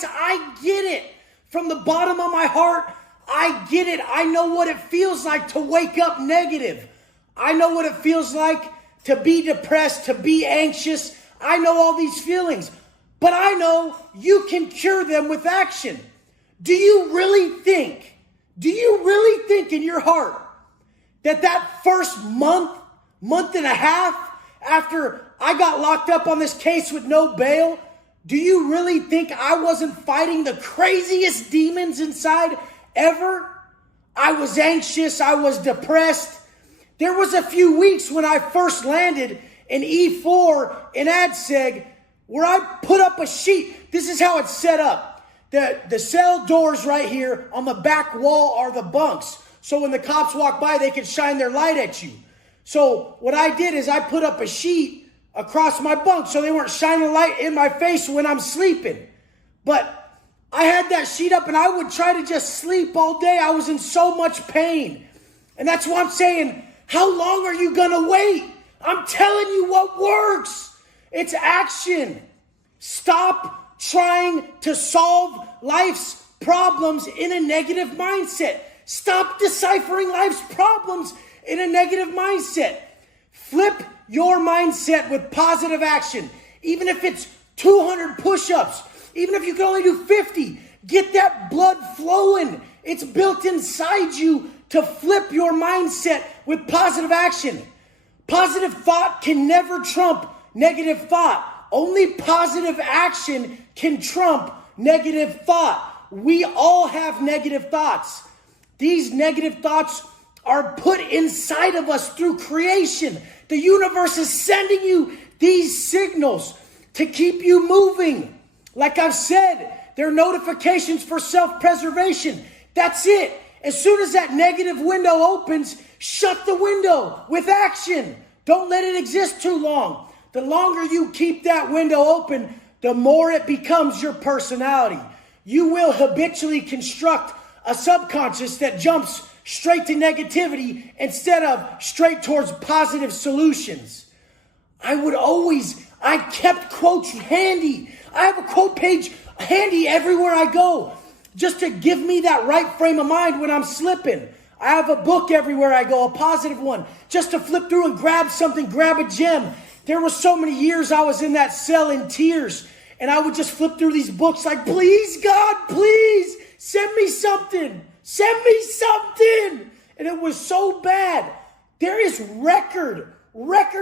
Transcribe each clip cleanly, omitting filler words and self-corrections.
guys, I get it. From the bottom of my heart, I get it. I know what it feels like to wake up negative. I know what it feels like to be depressed, to be anxious. I know all these feelings. But I know you can cure them with action. Do you really think in your heart that first month and a half after I got locked up on this case with no bail, do you really think I wasn't fighting the craziest demons inside ever? I was anxious. I was depressed. There was a few weeks when I first landed in E4 in ADSEG where I put up a sheet. This is how it's set up. The cell doors right here on the back wall are the bunks. So when the cops walk by, they can shine their light at you. So what I did is I put up a sheet across my bunk so they weren't shining light in my face when I'm sleeping. But I had that sheet up and I would try to just sleep all day. I was in so much pain. And that's why I'm saying, how long are you going to wait? I'm telling you what works. It's action. Stop trying to solve life's problems in a negative mindset. Stop deciphering life's problems in a negative mindset. Flip your mindset with positive action. Even if it's 200 push-ups, even if you can only do 50, get that blood flowing. It's built inside you to flip your mindset with positive action. Positive thought can never trump negative thought. Only positive action can trump negative thought. We all have negative thoughts. These negative thoughts are put inside of us through creation. The universe is sending you these signals to keep you moving. Like I've said, they're notifications for self-preservation. That's it. As soon as that negative window opens, shut the window with action. Don't let it exist too long. The longer you keep that window open, the more it becomes your personality. You will habitually construct a subconscious that jumps straight to negativity instead of straight towards positive solutions. I kept quotes handy. I have a quote page handy everywhere I go just to give me that right frame of mind when I'm slipping. I have a book everywhere I go, a positive one, just to flip through and grab something, grab a gem. There were so many years I was in that cell in tears, and I would just flip through these books like, please, God, please, send me something. Send me something. And it was so bad. There is record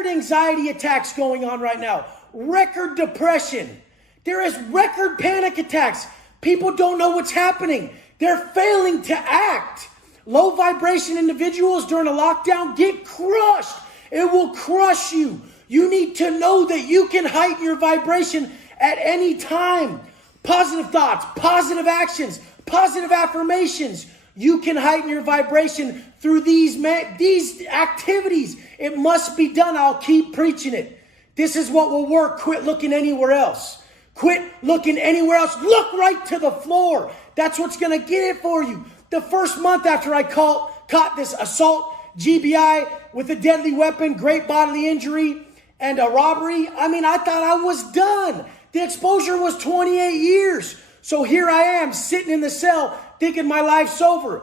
anxiety attacks going on right now. Record depression. There is record panic attacks. People don't know what's happening. They're failing to act. Low vibration individuals during a lockdown get crushed. It will crush you. You need to know that you can heighten your vibration at any time. Positive thoughts, positive actions, positive affirmations. You can heighten your vibration through these activities. It must be done. I'll keep preaching it. This is what will work. Quit looking anywhere else. Quit looking anywhere else. Look right to the floor. That's what's going to get it for you. The first month after I caught this assault, GBI with a deadly weapon, great bodily injury, and a robbery, I thought I was done. The exposure was 28 years. So here I am sitting in the cell thinking my life's over.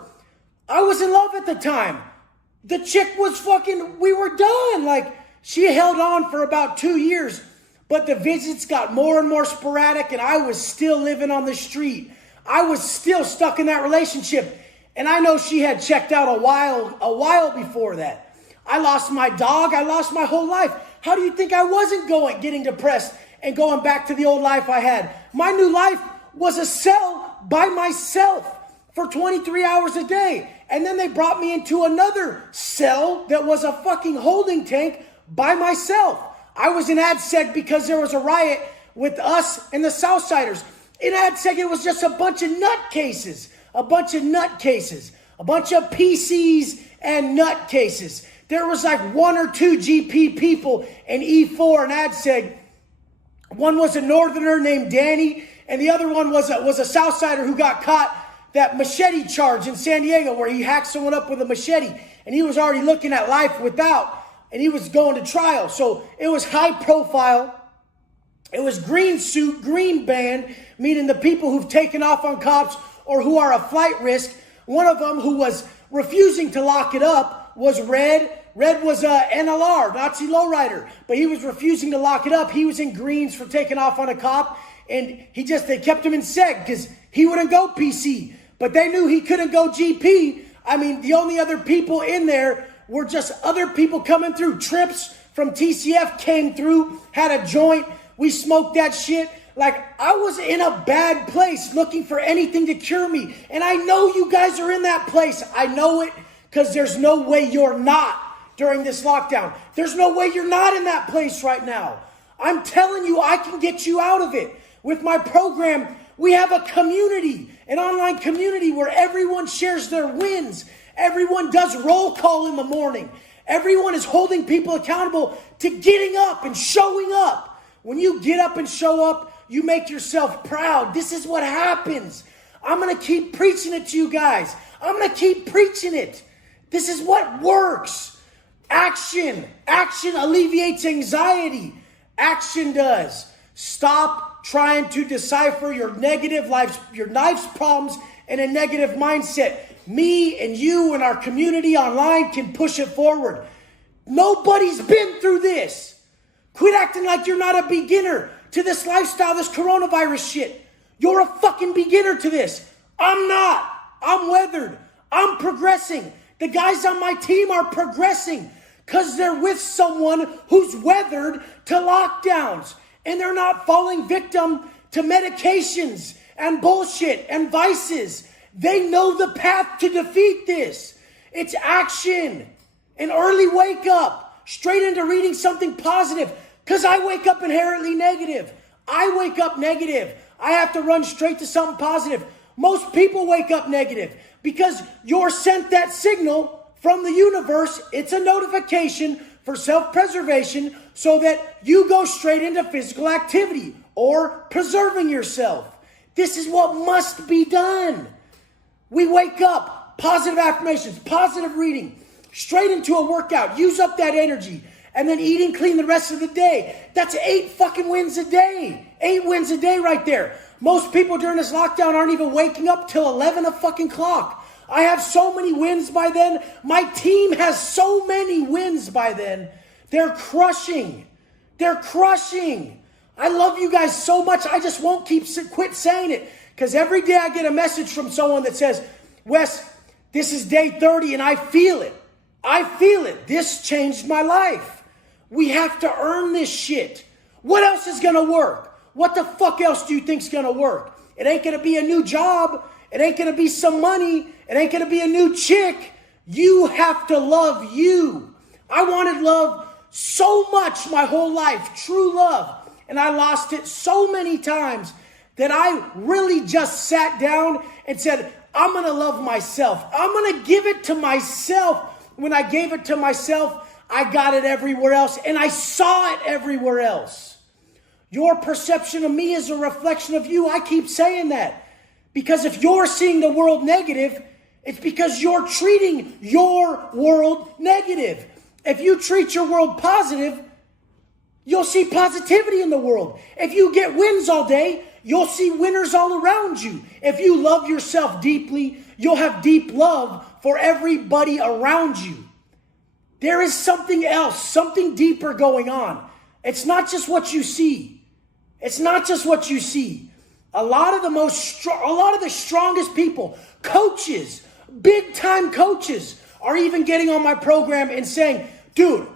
I was in love at the time. The chick was we were done. She held on for about 2 years, but the visits got more and more sporadic and I was still living on the street. I was still stuck in that relationship. And I know she had checked out a while before that. I lost my dog. I lost my whole life. How do you think I wasn't getting depressed and going back to the old life I had? My new life was a cell by myself for 23 hours a day. And then they brought me into another cell that was a fucking holding tank by myself. I was in ADSEG because there was a riot with us and the Southsiders. In ADSEG, it was just a bunch of nutcases, a bunch of PCs and nutcases. There was one or two GP people in E4 and ADSEG. One was a northerner named Danny, and the other one was a Southsider who got caught that machete charge in San Diego where he hacked someone up with a machete, and he was already looking at life without, and he was going to trial. So it was high profile. It was green suit, green band, meaning the people who've taken off on cops or who are a flight risk. One of them who was refusing to lock it up was red. Red was a NLR, Nazi lowrider, but he was refusing to lock it up. He was in greens for taking off on a cop, and they kept him in seg because he wouldn't go PC, but they knew he couldn't go GP. I mean, the only other people in there were just other people coming through. Trips from TCF came through, had a joint. We smoked that shit. Like, I was in a bad place looking for anything to cure me. And I know you guys are in that place. I know it because there's no way you're not during this lockdown. There's no way you're not in that place right now. I'm telling you, I can get you out of it. With my program, we have a community, an online community where everyone shares their wins. Everyone does roll call in the morning. Everyone is holding people accountable to getting up and showing up. When you get up and show up, you make yourself proud. This is what happens. I'm going to keep preaching it to you guys. I'm going to keep preaching it. This is what works. Action. Action alleviates anxiety. Action does. Stop trying to decipher your life's problems in a negative mindset. Me and you and our community online can push it forward. Nobody's been through this. Quit acting like you're not a beginner to this lifestyle, this coronavirus shit. You're a fucking beginner to this. I'm not. I'm weathered. I'm progressing. The guys on my team are progressing because they're with someone who's weathered to lockdowns. And they're not falling victim to medications and bullshit and vices. They know the path to defeat this. It's action. An early wake up. Straight into reading something positive. Because I wake up inherently negative. I wake up negative. I have to run straight to something positive. Most people wake up negative because you're sent that signal from the universe. It's a notification for self-preservation so that you go straight into physical activity or preserving yourself. This is what must be done. We wake up, positive affirmations, positive reading, straight into a workout, use up that energy, and then eating clean the rest of the day. That's 8 fucking wins a day. 8 wins a day right there. Most people during this lockdown aren't even waking up till 11 o'clock. I have so many wins by then. My team has so many wins by then. They're crushing. They're crushing. I love you guys so much. I just won't quit saying it. Because every day I get a message from someone that says, Wes, this is day 30 and I feel it. I feel it. This changed my life. We have to earn this shit. What else is going to work? What the fuck else do you think's going to work? It ain't going to be a new job. It ain't going to be some money. It ain't going to be a new chick. You have to love you. I wanted love so much my whole life, true love. And I lost it so many times that I really just sat down and said, I'm going to love myself. I'm going to give it to myself. When I gave it to myself, I got it everywhere else, and I saw it everywhere else. Your perception of me is a reflection of you. I keep saying that. Because if you're seeing the world negative, it's because you're treating your world negative. If you treat your world positive, you'll see positivity in the world. If you get wins all day, you'll see winners all around you. If you love yourself deeply, you'll have deep love for everybody around you. There is something else, something deeper going on. It's not just what you see. It's not just what you see. A lot of the strongest people, coaches, big time coaches, are even getting on my program and saying, dude,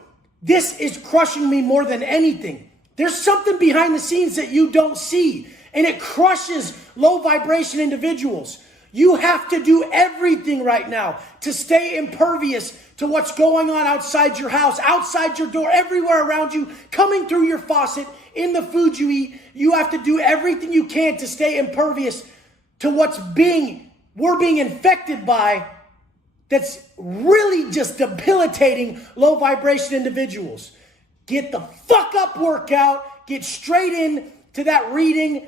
this is crushing me more than anything. There's something behind the scenes that you don't see, and it crushes low vibration individuals. You have to do everything right now to stay impervious to what's going on outside your house, outside your door, everywhere around you, coming through your faucet, in the food you eat. You have to do everything you can to stay impervious to what's we're being infected by, that's really just debilitating low vibration individuals. Get the fuck up workout, get straight in to that reading,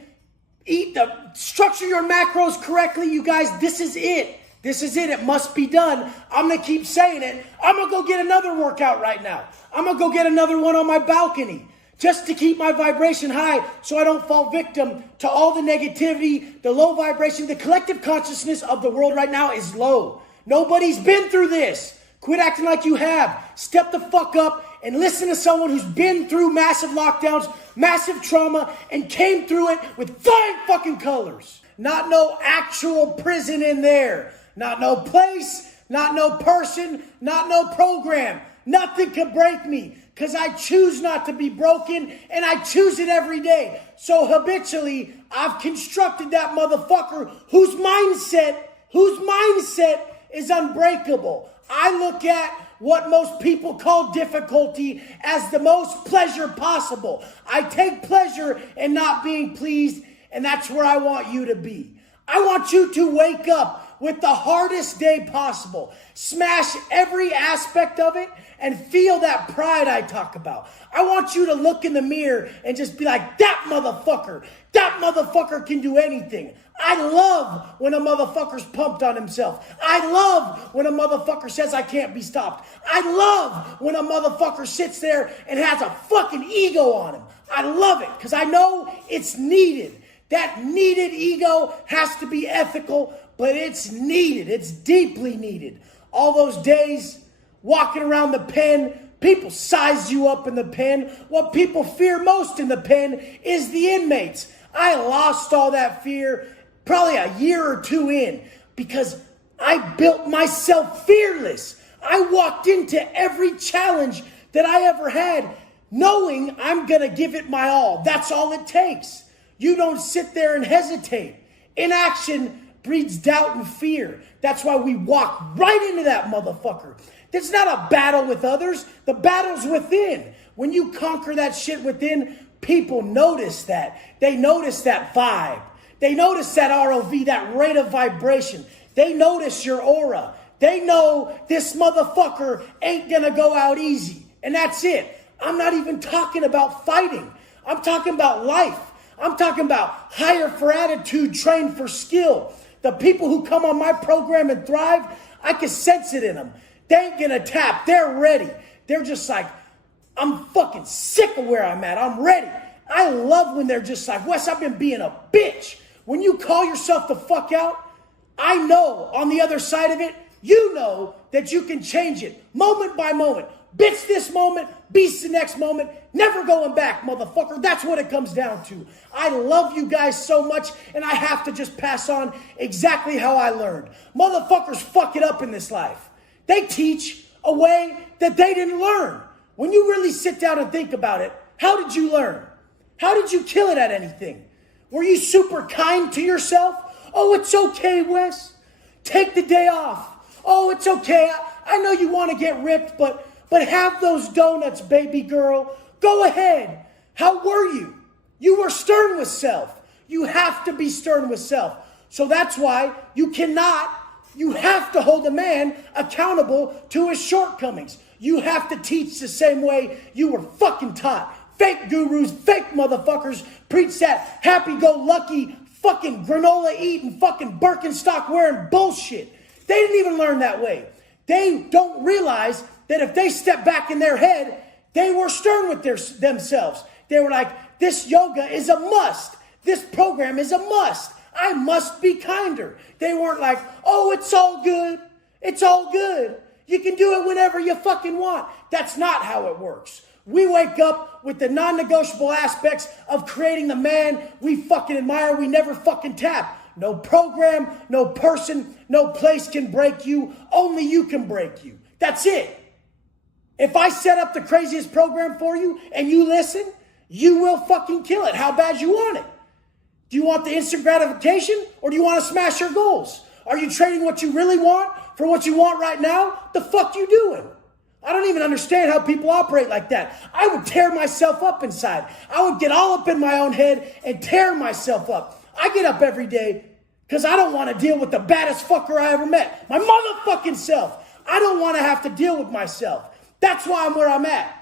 structure your macros correctly. You guys, this is it. This is it. It must be done. I'm going to keep saying it. I'm going to go get another workout right now. I'm going to go get another one on my balcony just to keep my vibration high so I don't fall victim to all the negativity, the low vibration. The collective consciousness of the world right now is low. Nobody's been through this. Quit acting like you have. Step the fuck up and listen to someone who's been through massive lockdowns, massive trauma, and came through it with flying fucking colors. Not no actual prison in there. Not no place, not no person, not no program. Nothing can break me because I choose not to be broken and I choose it every day. So habitually, I've constructed that motherfucker whose mindset is unbreakable. I look at what most people call difficulty as the most pleasure possible. I take pleasure in not being pleased, and that's where I want you to be. I want you to wake up with the hardest day possible. Smash every aspect of it and feel that pride I talk about. I want you to look in the mirror and just be like, that motherfucker can do anything. I love when a motherfucker's pumped on himself. I love when a motherfucker says I can't be stopped. I love when a motherfucker sits there and has a fucking ego on him. I love it because I know it's needed. That needed ego has to be ethical, but it's needed. It's deeply needed. All those days walking around the pen, people size you up in the pen. What people fear most in the pen is the inmates. I lost all that fear probably a year or two in because I built myself fearless. I walked into every challenge that I ever had knowing I'm going to give it my all. That's all it takes. You don't sit there and hesitate. Inaction breeds doubt and fear. That's why we walk right into that motherfucker. It's not a battle with others. The battle's within. When you conquer that shit within, people notice that. They notice that vibe. They notice that ROV, that rate of vibration. They notice your aura. They know this motherfucker ain't gonna go out easy. And that's it. I'm not even talking about fighting. I'm talking about life. I'm talking about hire for attitude, train for skill. The people who come on my program and thrive, I can sense it in them. They ain't gonna tap. They're ready. They're just like, I'm fucking sick of where I'm at. I'm ready. I love when they're just like, Wes, I've been being a bitch. When you call yourself the fuck out, I know on the other side of it, you know that you can change it moment by moment. Bitch this moment, beast the next moment, never going back, motherfucker. That's what it comes down to. I love you guys so much, and I have to just pass on exactly how I learned. Motherfuckers fuck it up in this life. They teach a way that they didn't learn. When you really sit down and think about it, how did you learn? How did you kill it at anything? Were you super kind to yourself? Oh, it's okay, Wes. Take the day off. Oh, it's okay. I know you want to get ripped, but have those donuts, baby girl. Go ahead. How were you? You were stern with self. You have to be stern with self. So that's why you have to hold a man accountable to his shortcomings. You have to teach the same way you were fucking taught. Fake gurus, fake motherfuckers preach that happy-go-lucky fucking granola-eating, fucking Birkenstock-wearing bullshit. They didn't even learn that way. They don't realize that if they step back in their head, they were stern with themselves. They were like, this yoga is a must. This program is a must. I must be kinder. They weren't like, oh, it's all good. It's all good. You can do it whenever you fucking want. That's not how it works. We wake up with the non-negotiable aspects of creating the man we fucking admire. We never fucking tap. No program, no person, no place can break you. Only you can break you. That's it. If I set up the craziest program for you and you listen, you will fucking kill it. How bad you want it? Do you want the instant gratification or do you want to smash your goals? Are you trading what you really want for what you want right now? The fuck you doing? I don't even understand how people operate like that. I would tear myself up inside. I would get all up in my own head and tear myself up. I get up every day because I don't want to deal with the baddest fucker I ever met. My motherfucking self. I don't want to have to deal with myself. That's why I'm where I'm at.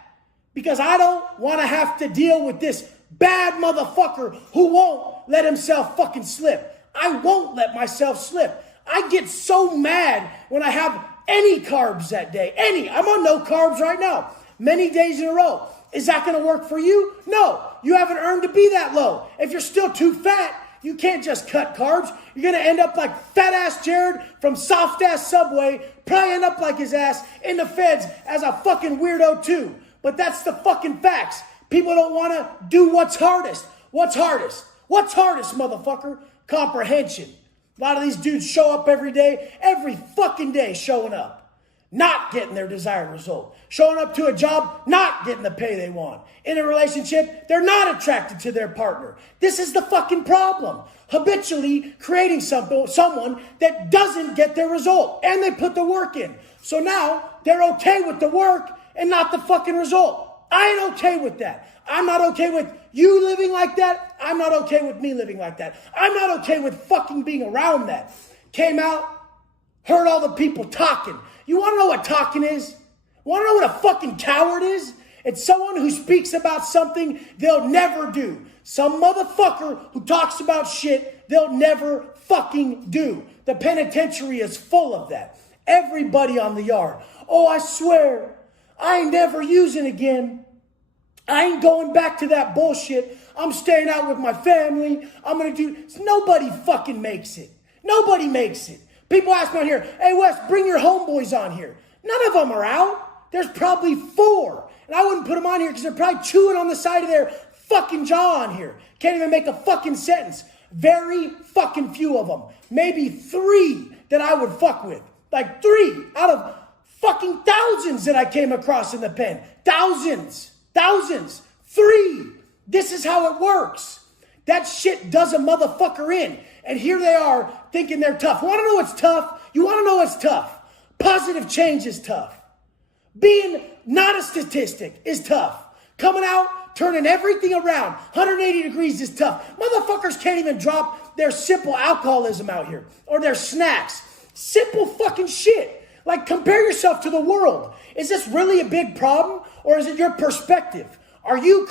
Because I don't want to have to deal with this bad motherfucker who won't let himself fucking slip. I won't let myself slip. I get so mad when I have any carbs that day. Any. I'm on no carbs right now. Many days in a row. Is that going to work for you? No, you haven't earned to be that low. If you're still too fat, you can't just cut carbs. You're going to end up like fat ass Jared from soft ass Subway, probably end up like his ass in the feds as a fucking weirdo too. But that's the fucking facts. People don't want to do what's hardest. What's hardest? What's hardest, motherfucker? Comprehension. A lot of these dudes show up every day, every fucking day showing up, not getting their desired result. Showing up to a job, not getting the pay they want. In a relationship, they're not attracted to their partner. This is the fucking problem. Habitually creating someone that doesn't get their result, and they put the work in. So now they're okay with the work and not the fucking result. I ain't okay with that. I'm not okay with you living like that. I'm not okay with me living like that. I'm not okay with fucking being around that. Came out, heard all the people talking. You want to know what talking is? Want to know what a fucking coward is? It's someone who speaks about something they'll never do. Some motherfucker who talks about shit they'll never fucking do. The penitentiary is full of that. Everybody on the yard. Oh, I swear, I ain't never using again. I ain't going back to that bullshit. I'm staying out with my family. I'm going to do... Nobody fucking makes it. Nobody makes it. People ask me on here, hey, Wes, bring your homeboys on here. None of them are out. There's probably 4. And I wouldn't put them on here because they're probably chewing on the side of their fucking jaw on here. Can't even make a fucking sentence. Very fucking few of them. Maybe 3 that I would fuck with. Like 3 out of fucking thousands that I came across in the pen. Thousands. 3. This is how it works. That shit does a motherfucker in. And here they are thinking they're tough. Want to know what's tough? You want to know what's tough? Positive change is tough. Being not a statistic is tough. Coming out, turning everything around, 180 degrees is tough. Motherfuckers can't even drop their simple alcoholism out here or their snacks. Simple fucking shit. Like, compare yourself to the world. Is this really a big problem, or is it your perspective? Are you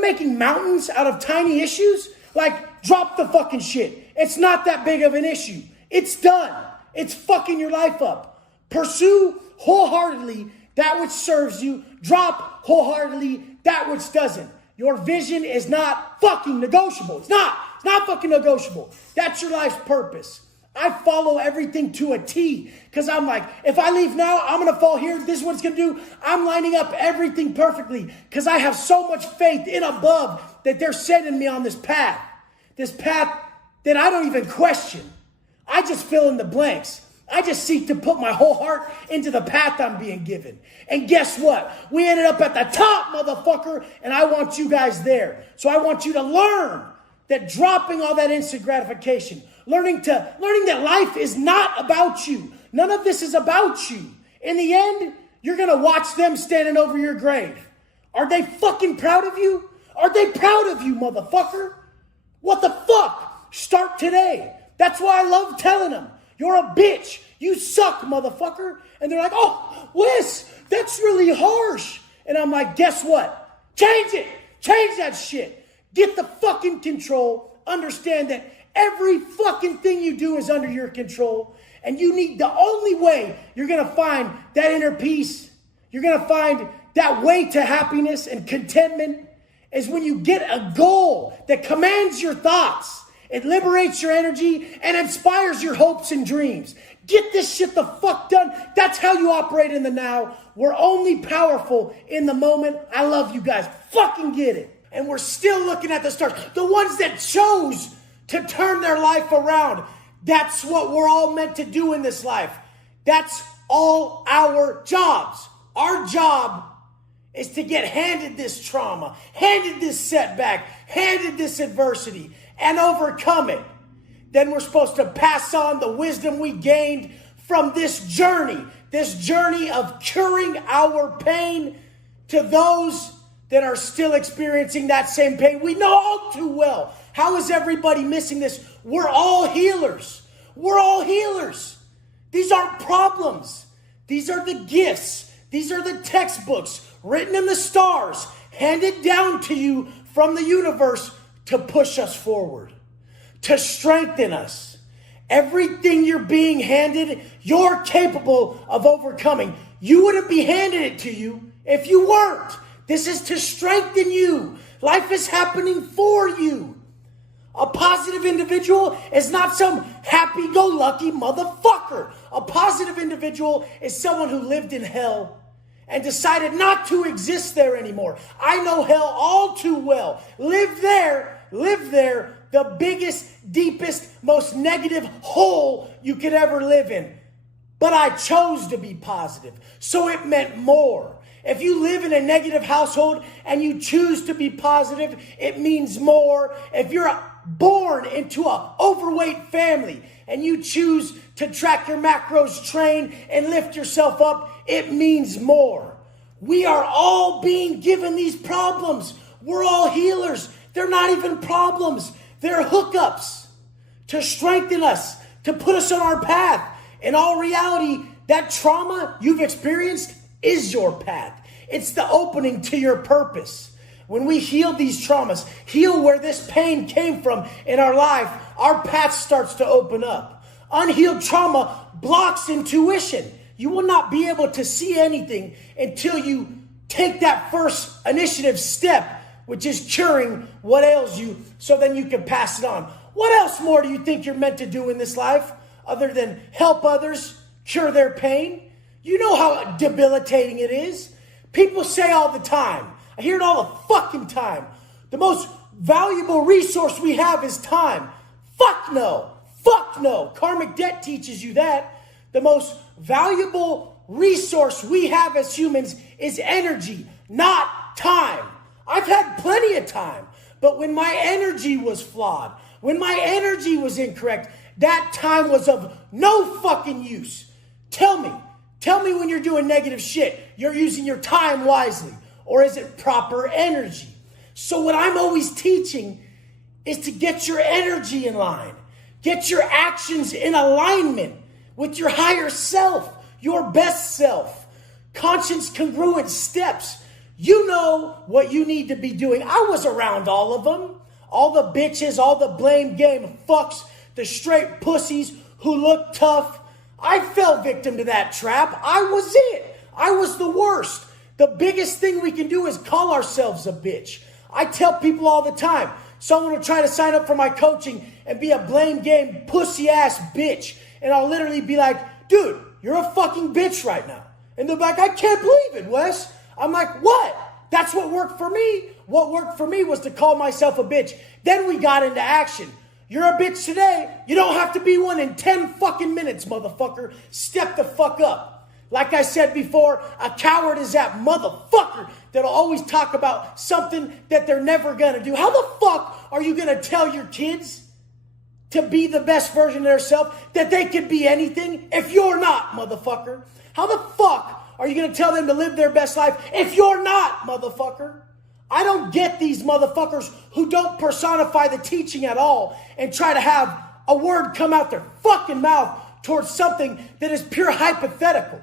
making mountains out of tiny issues? Like, drop the fucking shit. It's not that big of an issue. It's done. It's fucking your life up. Pursue wholeheartedly that which serves you. Drop wholeheartedly that which doesn't. Your vision is not fucking negotiable. It's not fucking negotiable. That's your life's purpose. I follow everything to a T because I'm like, if I leave now, I'm going to fall here. This is what it's going to do. I'm lining up everything perfectly because I have so much faith in above that they're sending me on this path that I don't even question. I just fill in the blanks. I just seek to put my whole heart into the path I'm being given. And guess what? We ended up at the top, motherfucker, and I want you guys there. So I want you to learn that dropping all that instant gratification, learning that life is not about you. None of this is about you. In the end, you're going to watch them standing over your grave. Are they fucking proud of you? Are they proud of you, motherfucker? What the fuck? Start today. That's why I love telling them, you're a bitch. You suck, motherfucker. And they're like, oh, Wes, that's really harsh. And I'm like, guess what? Change it. Change that shit. Get the fucking control. Understand that every fucking thing you do is under your control. And the only way you're going to find that inner peace, you're going to find that way to happiness and contentment is when you get a goal that commands your thoughts. It liberates your energy and inspires your hopes and dreams. Get this shit the fuck done. That's how you operate in the now. We're only powerful in the moment. I love you guys. Fucking get it. And we're still looking at the stars. The ones that chose to turn their life around. That's what we're all meant to do in this life. That's all our jobs. Our job is to get handed this trauma, handed this setback, handed this adversity, and overcome it. Then we're supposed to pass on the wisdom we gained from this journey of curing our pain to those that are still experiencing that same pain. We know all too well. How is everybody missing this? We're all healers. We're all healers. These aren't problems. These are the gifts. These are the textbooks written in the stars, handed down to you from the universe to push us forward, to strengthen us. Everything you're being handed, you're capable of overcoming. You wouldn't be handed it to you if you weren't. This is to strengthen you. Life is happening for you. A positive individual is not some happy-go-lucky motherfucker. A positive individual is someone who lived in hell and decided not to exist there anymore. I know hell all too well. Lived there, the biggest, deepest, most negative hole you could ever live in. But I chose to be positive, so it meant more. If you live in a negative household and you choose to be positive, it means more. If you're born into an overweight family and you choose to track your macros, train, and lift yourself up, it means more. We are all being given these problems. We're all healers. They're not even problems. They're hookups to strengthen us, to put us on our path. In all reality, that trauma you've experienced is your path. It's the opening to your purpose. When we heal these traumas, heal where this pain came from in our life, our path starts to open up. Unhealed trauma blocks intuition. You will not be able to see anything until you take that first initiative step, which is curing what ails you, so then you can pass it on. What else more do you think you're meant to do in this life other than help others cure their pain? You know how debilitating it is. People say all the time, I hear it all the fucking time, the most valuable resource we have is time. Fuck no. Fuck no. Karmic debt teaches you that. The most valuable resource we have as humans is energy, not time. I've had plenty of time, but when my energy was flawed, when my energy was incorrect, that time was of no fucking use. Tell me when you're doing negative shit, you're using your time wisely, or is it proper energy? So what I'm always teaching is to get your energy in line. Get your actions in alignment with your higher self, your best self. Conscience congruent steps. You know what you need to be doing. I was around all of them. All the bitches, all the blame game fucks, the straight pussies who look tough. I fell victim to that trap. I was it. I was the worst. The biggest thing we can do is call ourselves a bitch. I tell people all the time, someone will try to sign up for my coaching and be a blame game pussy ass bitch. And I'll literally be like, dude, you're a fucking bitch right now. And they're like, I can't believe it, Wes. I'm like, what? That's what worked for me. What worked for me was to call myself a bitch. Then we got into action. You're a bitch today. You don't have to be one in 10 fucking minutes, motherfucker. Step the fuck up. Like I said before, a coward is that motherfucker that'll always talk about something that they're never gonna do. How the fuck are you gonna tell your kids to be the best version of themselves, that they can be anything if you're not, motherfucker? How the fuck are you going to tell them to live their best life if you're not, motherfucker? I don't get these motherfuckers who don't personify the teaching at all and try to have a word come out their fucking mouth towards something that is pure hypothetical.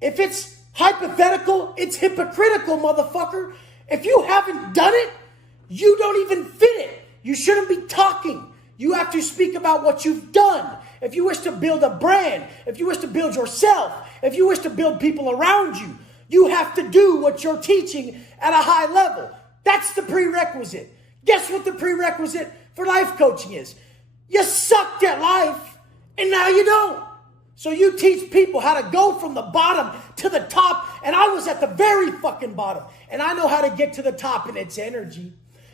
If it's hypothetical, it's hypocritical, motherfucker. If you haven't done it, you don't even fit it. You shouldn't be talking. You have to speak about what you've done. If you wish to build a brand, if you wish to build yourself, if you wish to build people around you, you have to do what you're teaching at a high level. That's the prerequisite. Guess what the prerequisite for life coaching is? You sucked at life, and now you don't. So you teach people how to go from the bottom to the top, and I was at the very fucking bottom, and I know how to get to the top, and it's energy.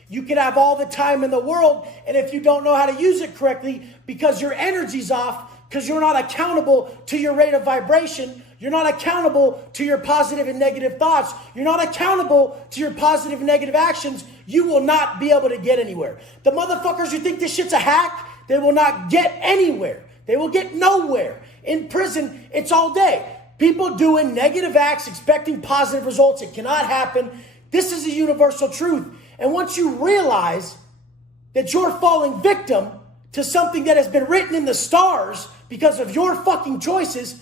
You can have all the time in the world, and if you don't know how to use it correctly because your energy's off, because you're not accountable to your rate of vibration, you're not accountable to your positive and negative thoughts, you're not accountable to your positive and negative actions, you will not be able to get anywhere. The motherfuckers who think this shit's a hack, they will not get anywhere. They will get nowhere. In prison, it's all day. People doing negative acts, expecting positive results. It cannot happen. This is a universal truth. And once you realize that you're falling victim to something that has been written in the stars because of your fucking choices,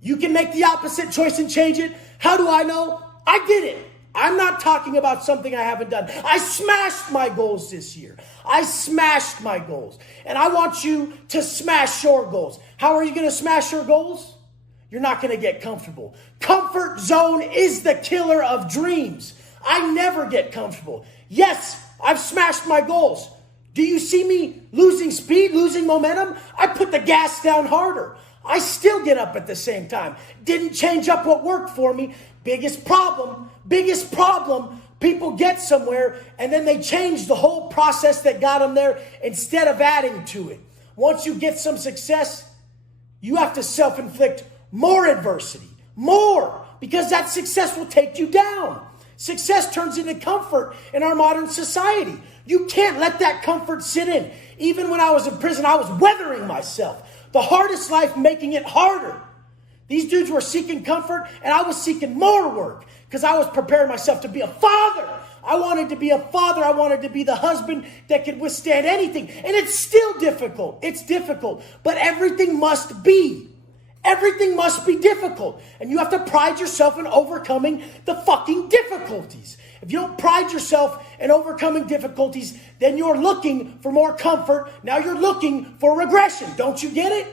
you can make the opposite choice and change it. How do I know? I did it. I'm not talking about something I haven't done. I smashed my goals this year. I smashed my goals. And I want you to smash your goals. How are you going to smash your goals? you're not going to get comfortable. Comfort zone is the killer of dreams. I never get comfortable. Yes, I've smashed my goals. Do you see me losing speed, losing momentum? I put the gas down harder. I still get up at the same time. Didn't change up what worked for me. Biggest problem, people get somewhere and then they change the whole process that got them there instead of adding to it. Once you get some success, you have to self-inflict more adversity, more, because that success will take you down. Success turns into comfort in our modern society. You can't let that comfort sit in. Even when I was in prison, I was weathering myself. The hardest life, making it harder. These dudes were seeking comfort, and I was seeking more work because I was preparing myself to be a father. I wanted to be a father. I wanted to be the husband that could withstand anything. And it's still difficult. It's difficult. But everything must be. Everything must be difficult. And you have to pride yourself in overcoming the fucking difficulties. If you don't pride yourself in overcoming difficulties, then you're looking for more comfort. Now you're looking for regression. Don't you get it?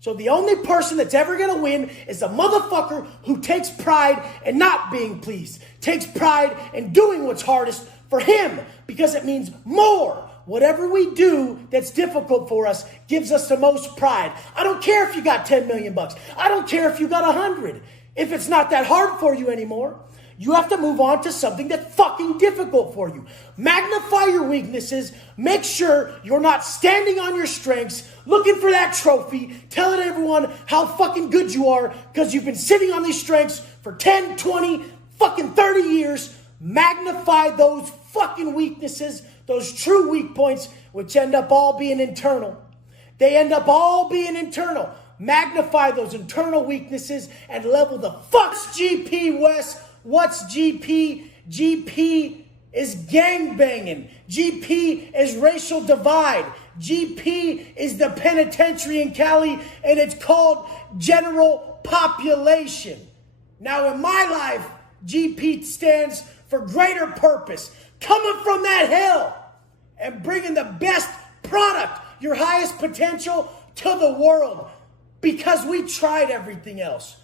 So the only person that's ever going to win is the motherfucker who takes pride in not being pleased. Takes pride in doing what's hardest for him because it means more. Whatever we do that's difficult for us gives us the most pride. I don't care if you got 10 million bucks. I don't care if you got 100. If it's not that hard for you anymore, you have to move on to something that's fucking difficult for you. Magnify your weaknesses. Make sure you're not standing on your strengths, looking for that trophy, telling everyone how fucking good you are because you've been sitting on these strengths for 10, 20, fucking 30 years. Magnify those fucking weaknesses, those true weak points, which end up all being internal. They end up all being internal. Magnify those internal weaknesses and level the fuck's GP, Wes. What's GP? GP is gangbanging. GP is racial divide. GP is the penitentiary in Cali, and it's called general population. Now, in my life, GP stands for greater purpose. Coming from that hell and bringing the best product, your highest potential, to the world. Because we tried everything else.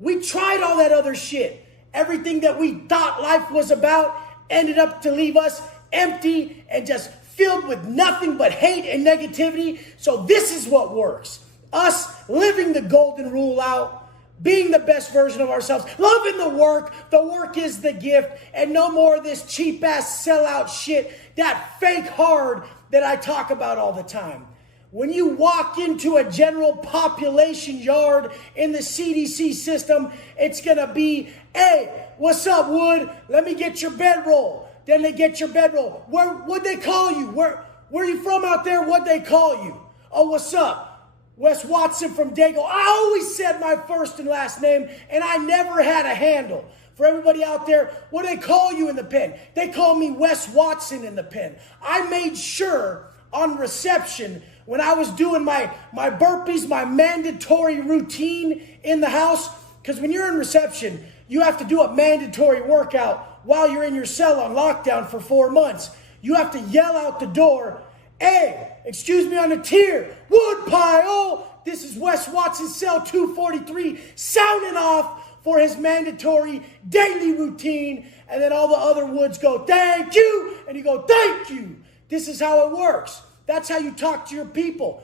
We tried all that other shit. Everything that we thought life was about ended up to leave us empty and just filled with nothing but hate and negativity. So this is what works. Us living the golden rule out, being the best version of ourselves, loving the work. The work is the gift, and no more of this cheap ass sellout shit, that fake hard that I talk about all the time. When you walk into a general population yard in the CDC system, it's going to be, hey, what's up, Wood? Let me get your bedroll. Then they get your bedroll. What'd they call you? Where are you from out there? What'd they call you? Oh, what's up? Wes Watson from Dago. I always said my first and last name, and I never had a handle. For everybody out there, what do they call you in the pen? They call me Wes Watson in the pen. I made sure on reception, when I was doing my burpees, my mandatory routine in the house, because when you're in reception, you have to do a mandatory workout while you're in your cell on lockdown for 4 months. You have to yell out the door, hey, excuse me on the tier, wood pile. This is Wes Watson, cell 243, sounding off for his mandatory daily routine. And then all the other woods go, thank you. And you go, thank you. This is how it works. That's how you talk to your people.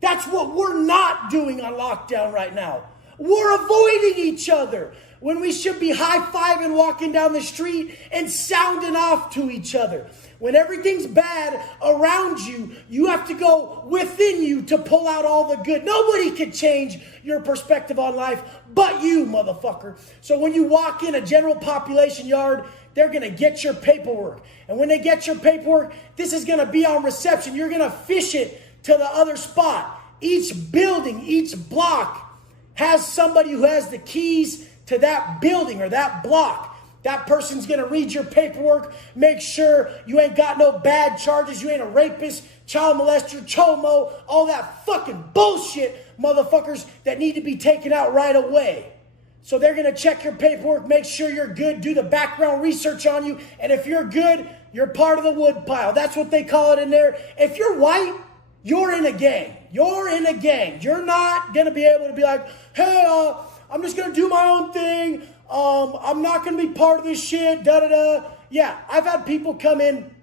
That's what we're not doing on lockdown right now. We're avoiding each other when we should be high-fiving walking down the street and sounding off to each other. When everything's bad around you, you have to go within you to pull out all the good. Nobody can change your perspective on life but you, motherfucker. So when you walk in a general population yard, they're going to get your paperwork. And when they get your paperwork, this is going to be on reception. You're going to fish it to the other spot. Each building, each block has somebody who has the keys to that building or that block. That person's going to read your paperwork, make sure you ain't got no bad charges, you ain't a rapist, child molester, chomo, all that fucking bullshit, motherfuckers, that need to be taken out right away. So they're going to check your paperwork, make sure you're good, do the background research on you, and if you're good, you're part of the wood pile. That's what they call it in there. If you're white, you're in a gang. You're in a gang. You're not going to be able to be like, hey, I'm just going to do my own thing. I'm not going to be part of this shit, da-da-da. Yeah, I've had people come in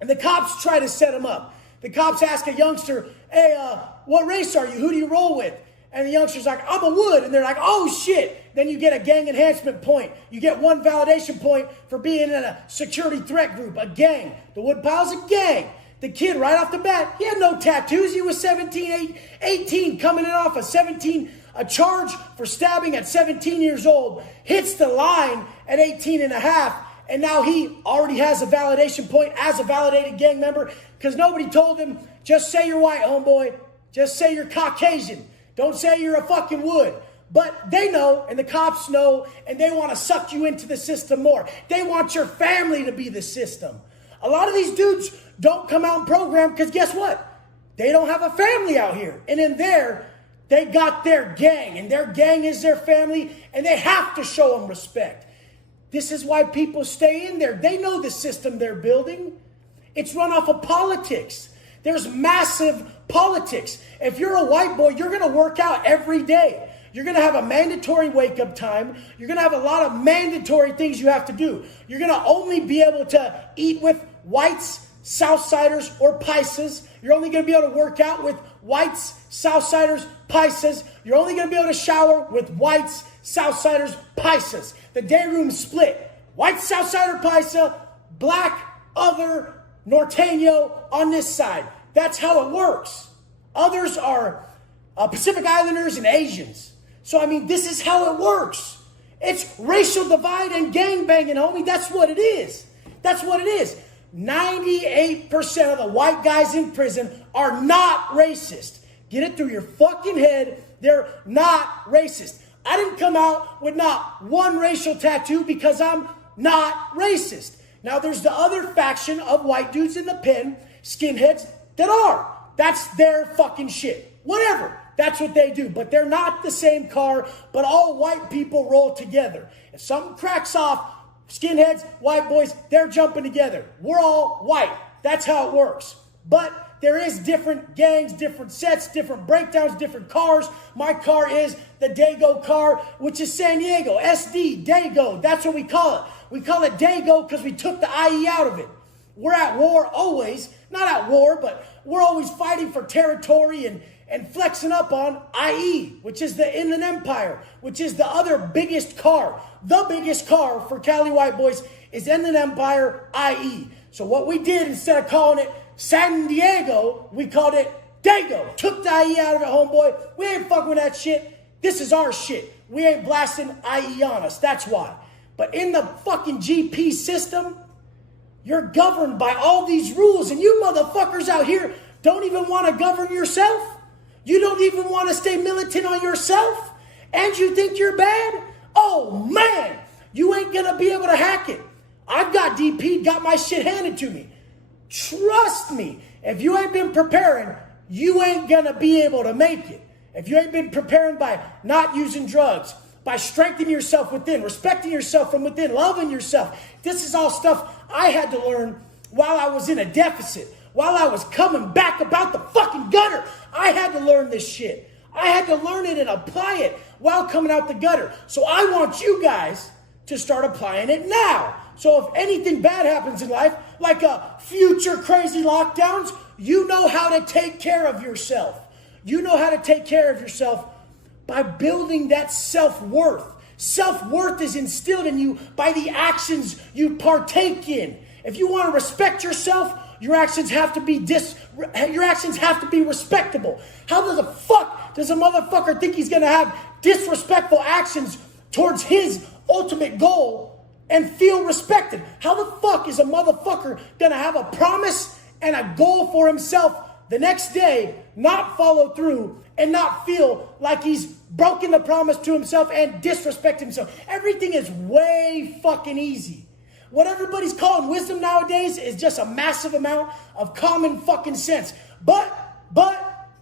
and the cops try to set them up. The cops ask a youngster, hey, what race are you? Who do you roll with? And the youngster's like, I'm a Wood. And they're like, oh, shit. Then you get a gang enhancement point. You get one validation point for being in a security threat group, a gang. The Woodpile's a gang. The kid, right off the bat, he had no tattoos. He was 17, 18, coming in off a charge for stabbing at 17 years old. Hits the line at 18 and a half. And now he already has a validation point as a validated gang member because nobody told him, just say you're white, homeboy. Just say you're Caucasian. Don't say you're a fucking Wood. But they know, and the cops know, and they want to suck you into the system more. They want your family to be the system. A lot of these dudes don't come out and program because guess what? They don't have a family out here. And in there, they got their gang, and their gang is their family, and they have to show them respect. This is why people stay in there. They know the system they're building. It's run off of politics. There's massive politics. If you're a white boy, you're going to work out every day. You're going to have a mandatory wake-up time. You're going to have a lot of mandatory things you have to do. You're going to only be able to eat with whites, Southsiders, or Paisas. You're only going to be able to work out with whites, Southsiders, Paisas. You're only going to be able to shower with whites, Southsiders, Paisas. The day room's split. White, Southsider, Paisa, black, other, Norteño on this side. That's how it works. Others are Pacific Islanders and Asians. So, I mean, this is how it works. It's racial divide and gang banging, homie. That's what it is. That's what it is. 98% of the white guys in prison are not racist. Get it through your fucking head. They're not racist. I didn't come out with not one racial tattoo because I'm not racist. Now, there's the other faction of white dudes in the pen, skinheads, that are. That's their fucking shit. Whatever. That's what they do. But they're not the same car, but all white people roll together. If something cracks off, skinheads, white boys, they're jumping together. We're all white. That's how it works. But there is different gangs, different sets, different breakdowns, different cars. My car is the Dago car, which is San Diego. SD, Dago. That's what we call it. We call it Dago because we took the IE out of it. We're at war always. Not at war, but we're always fighting for territory and flexing up on IE, which is the Inland Empire, which is the other biggest car. The biggest car for Cali white boys is Inland Empire IE. So what we did, instead of calling it San Diego, we called it Dago. Took the IE out of it, homeboy. We ain't fucking with that shit. This is our shit. We ain't blasting IE on us. That's why. But in the fucking GP system, you're governed by all these rules, and you motherfuckers out here don't even want to govern yourself. You don't even want to stay militant on yourself, and you think you're bad? Oh, man, you ain't going to be able to hack it. I've got DP, got my shit handed to me. Trust me, if you ain't been preparing, you ain't going to be able to make it. If you ain't been preparing by not using drugs, by strengthening yourself within, respecting yourself from within, loving yourself. This is all stuff I had to learn while I was in a deficit, while I was coming back about the fucking gutter. I had to learn this shit. I had to learn it and apply it while coming out the gutter. So I want you guys to start applying it now. So if anything bad happens in life, like a future crazy lockdowns, you know how to take care of yourself. You know how to take care of yourself by building that self-worth. Self-worth is instilled in you by the actions you partake in. If you want to respect yourself, your actions have to be respectable. How the fuck does a motherfucker think he's going to have disrespectful actions towards his ultimate goal and feel respected? How the fuck is a motherfucker going to have a promise and a goal for himself the next day, not follow through, and not feel like he's broken the promise to himself and disrespect himself? Everything is way fucking easy. What everybody's calling wisdom nowadays is just a massive amount of common fucking sense. But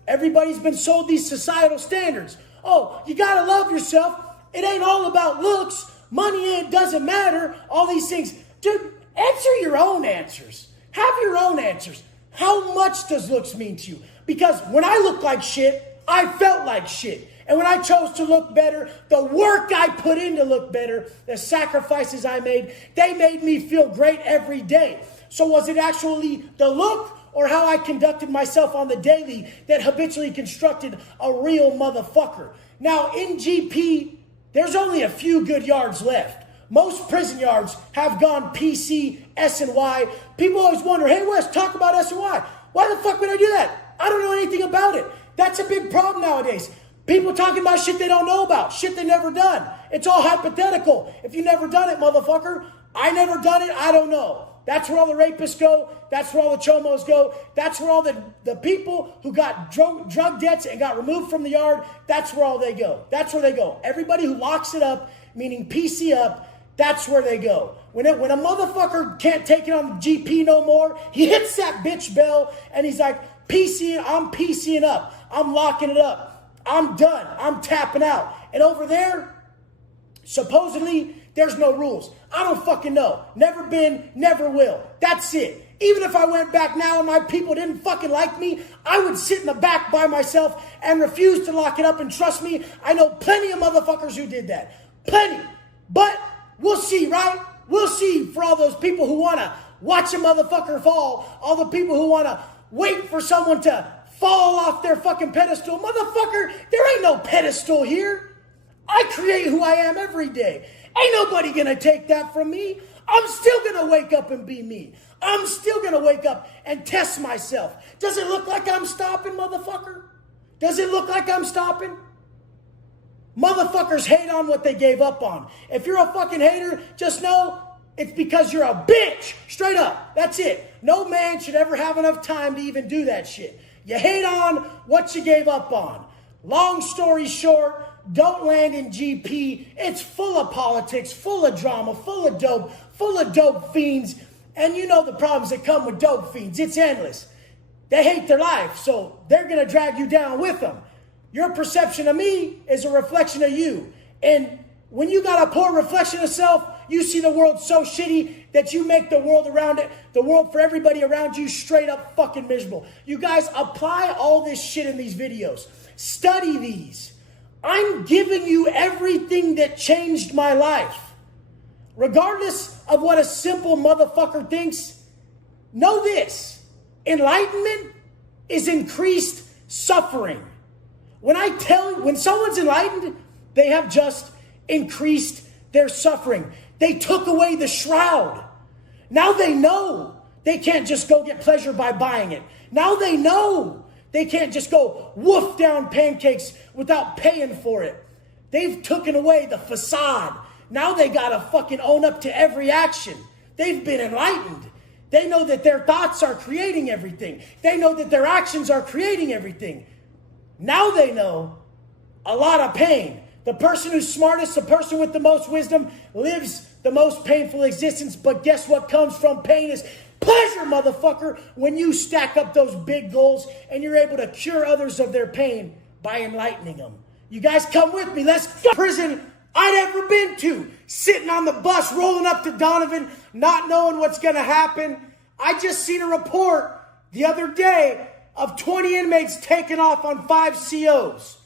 everybody's been sold these societal standards. Oh, you gotta love yourself. It ain't all about looks. Money doesn't matter. All these things. Dude, answer your own answers. Have your own answers. How much does looks mean to you? Because when I look like shit, I felt like shit. And when I chose to look better, the work I put in to look better, the sacrifices I made, they made me feel great every day. So was it actually the look or how I conducted myself on the daily that habitually constructed a real motherfucker? Now, in GP, there's only a few good yards left. Most prison yards have gone PC, S, and Y. People always wonder, hey, Wes, talk about S and Y. Why the fuck would I do that? I don't know anything about it. That's a big problem nowadays. People talking about shit they don't know about, shit they never done. It's all hypothetical. If you never done it, motherfucker, I never done it, I don't know. That's where all the rapists go. That's where all the chomos go. That's where all the people who got drug debts and got removed from the yard, that's where all they go. That's where they go. Everybody who locks it up, meaning PC up, that's where they go. When a motherfucker can't take it on GP no more, he hits that bitch bell and he's like, I'm PCing up. I'm locking it up. I'm done. I'm tapping out. And over there, supposedly, there's no rules. I don't fucking know. Never been, never will. That's it. Even if I went back now and my people didn't fucking like me, I would sit in the back by myself and refuse to lock it up. And trust me, I know plenty of motherfuckers who did that. Plenty. But we'll see, right? We'll see for all those people who want to watch a motherfucker fall. All the people who want to wait for someone to fall off their fucking pedestal. Motherfucker, there ain't no pedestal here. I create who I am every day. Ain't nobody gonna take that from me. I'm still gonna wake up and be me. I'm still gonna wake up and test myself. Does it look like I'm stopping, motherfucker? Does it look like I'm stopping? Motherfuckers hate on what they gave up on. If you're a fucking hater, just know it's because you're a bitch. Straight up. That's it. No man should ever have enough time to even do that shit. You hate on what you gave up on. Long story short, don't land in GP. It's full of politics, full of drama, full of dope fiends. And you know the problems that come with dope fiends. It's endless. They hate their life, so they're going to drag you down with them. Your perception of me is a reflection of you. And when you got a poor reflection of self, you see the world so shitty that you make the world around it, the world for everybody around you, straight up fucking miserable. You guys, apply all this shit in these videos. Study these. I'm giving you everything that changed my life. Regardless of what a simple motherfucker thinks, know this. Enlightenment is increased suffering. When someone's enlightened, they have just increased their suffering. They took away the shroud. Now they know they can't just go get pleasure by buying it. Now they know they can't just go woof down pancakes without paying for it. They've taken away the facade. Now they gotta fucking own up to every action. They've been enlightened. They know that their thoughts are creating everything. They know that their actions are creating everything. Now they know a lot of pain. The person who's smartest, the person with the most wisdom, lives the most painful existence. But guess what comes from pain is pleasure, motherfucker, when you stack up those big goals and you're able to cure others of their pain by enlightening them. You guys come with me. Let's go. Prison I'd ever been to. Sitting on the bus, rolling up to Donovan, not knowing what's going to happen. I just seen a report the other day of 20 inmates taken off on 5 COs.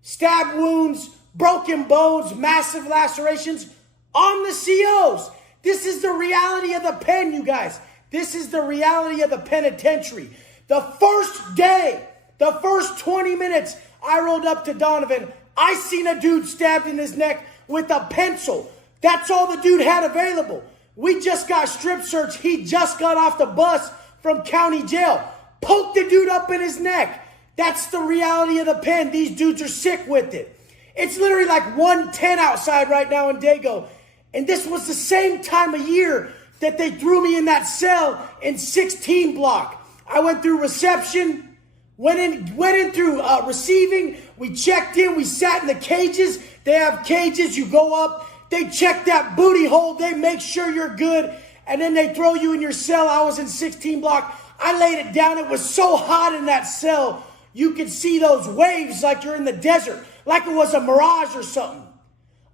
Stab wounds, broken bones, massive lacerations on the COs. This is the reality of the pen, you guys. This is the reality of the penitentiary. The first day, the first 20 minutes, I rolled up to Donovan. I seen a dude stabbed in his neck with a pencil. That's all the dude had available. We just got strip searched. He just got off the bus from county jail. Poked the dude up in his neck. That's the reality of the pen. These dudes are sick with it. It's literally like 110 outside right now in Dago. And this was the same time of year that they threw me in that cell in 16 block. I went through reception, went in through receiving. We checked in. We sat in the cages. They have cages. You go up. They check that booty hole. They make sure you're good. And then they throw you in your cell. I was in 16 block. I laid it down. It was so hot in that cell. You could see those waves like you're in the desert, like it was a mirage or something.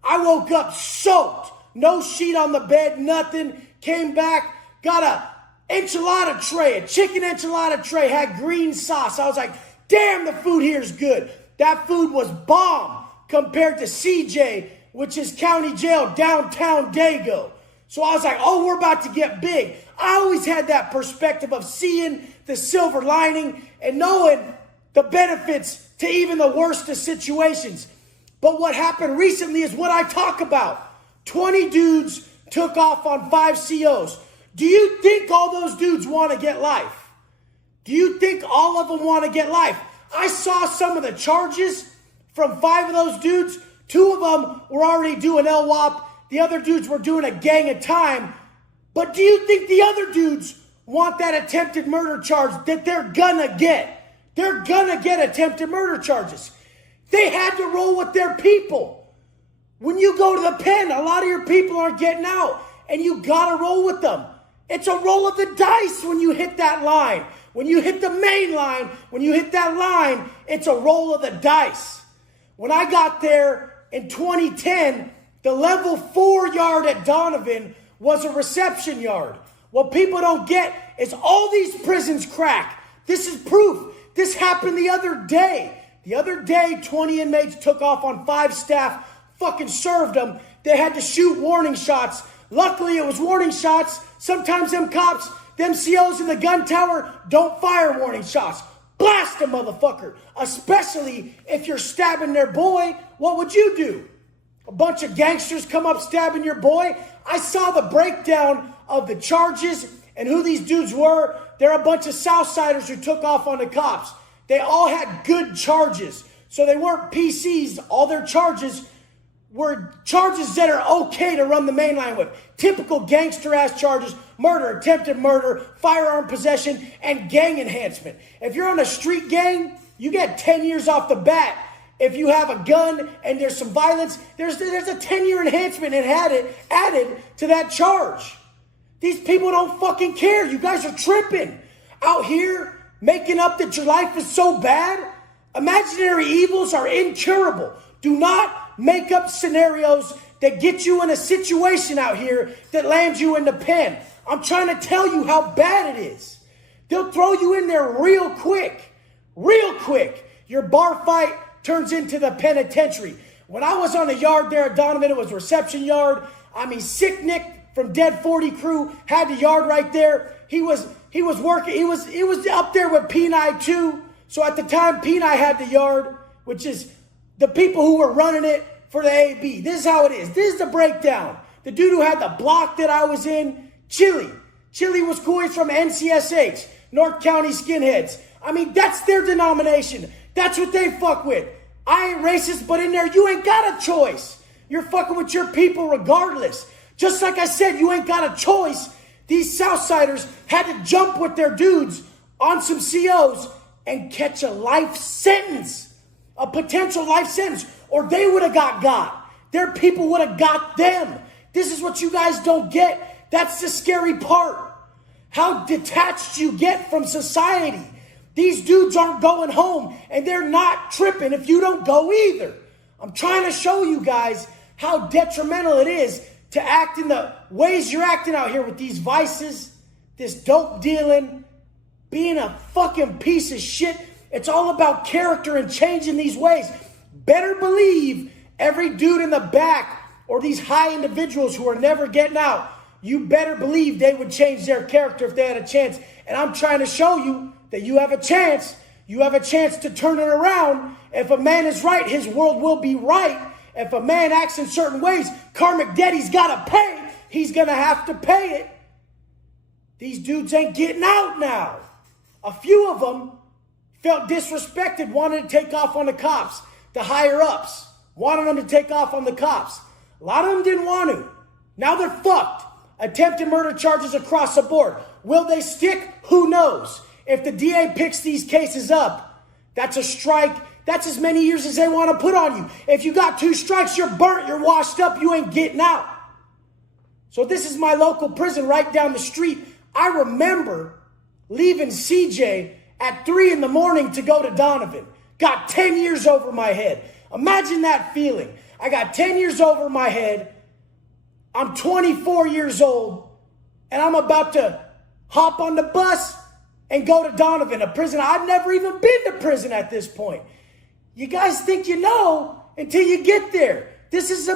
I woke up soaked. No sheet on the bed, nothing. Came back, got a enchilada tray, a chicken enchilada tray, had green sauce. I was like, damn, the food here is good. that food was bomb compared to CJ, which is county jail, downtown Dago. So I was like, oh, we're about to get big. I always had that perspective of seeing the silver lining and knowing the benefits to even the worst of situations. But what happened recently is what I talk about. 20 dudes took off on 5 COs. Do you think all those dudes want to get life? Do you think all of them want to get life? I saw some of the charges from 5 of those dudes. 2 of them were already doing LWOP. The other dudes were doing a gang of time. But do you think the other dudes want that attempted murder charge that they're gonna get? They're gonna get attempted murder charges. They had to roll with their people. When you go to the pen, a lot of your people aren't getting out, and you gotta roll with them. It's a roll of the dice when you hit that line. When you hit the main line, when you hit that line, it's a roll of the dice. When I got there in 2010, the level 4 yard at Donovan was a reception yard. What people don't get is all these prisons crack. This is proof. This happened the other day. The other day, 20 inmates took off on 5 staff, fucking served them. They had to shoot warning shots. Luckily, it was warning shots. Sometimes them cops, them COs in the gun tower don't fire warning shots. Blast a motherfucker. Especially if you're stabbing their boy. What would you do? A bunch of gangsters come up stabbing your boy? I saw the breakdown of the charges and who these dudes were. They're a bunch of Southsiders who took off on the cops. They all had good charges. So they weren't PCs. All their charges were charges that are okay to run the main line with. Typical gangster-ass charges: murder, attempted murder, firearm possession, and gang enhancement. If you're on a street gang, you get 10 years off the bat. If you have a gun and there's some violence, there's a 10-year enhancement and added to that charge. These people don't fucking care. You guys are tripping. Out here, making up that your life is so bad. Imaginary evils are incurable. Do not make up scenarios that get you in a situation out here that lands you in the pen. I'm trying to tell you how bad it is. They'll throw you in there real quick. Real quick. Your bar fight turns into the penitentiary. When I was on the yard there at Donovan, it was reception yard. I mean, Sick Nick from Dead 40 crew had the yard right there. He was working. He was up there with P9 too. So at the time, P9 had the yard, which is the people who were running it for the AB. This is how it is. This is the breakdown. The dude who had the block that I was in, Chili. Chili was cool. He's from NCSH, North County Skinheads. I mean, that's their denomination. That's what they fuck with. I ain't racist, but in there, you ain't got a choice. You're fucking with your people regardless. Just like I said, you ain't got a choice. These Southsiders had to jump with their dudes on some COs and catch a life sentence. A potential life sentence. Or they would have got. Their people would have got them. This is what you guys don't get. That's the scary part. How detached you get from society. These dudes aren't going home, and they're not tripping if you don't go either. I'm trying to show you guys how detrimental it is to act in the ways you're acting out here with these vices, this dope dealing, being a fucking piece of shit. It's all about character and changing these ways. Better believe every dude in the back or these high individuals who are never getting out, you better believe they would change their character if they had a chance. And I'm trying to show you that you have a chance. You have a chance to turn it around. If a man is right, his world will be right. If a man acts in certain ways, karmic debt he's got to pay. He's going to have to pay it. These dudes ain't getting out now. A few of them felt disrespected, wanted to take off on the cops. The higher-ups wanted them to take off on the cops. A lot of them didn't want to. Now they're fucked. Attempted murder charges across the board. Will they stick? Who knows? If the DA picks these cases up, that's a strike. That's as many years as they want to put on you. If you got 2 strikes, you're burnt, you're washed up, you ain't getting out. So this is my local prison right down the street. I remember leaving CJ at 3 in the morning to go to Donovan. Got 10 years over my head. Imagine that feeling. I got 10 years over my head. I'm 24 years old, and I'm about to hop on the bus and go to Donovan, a prison. I've never even been to prison at this point. You guys think you know until you get there. This is the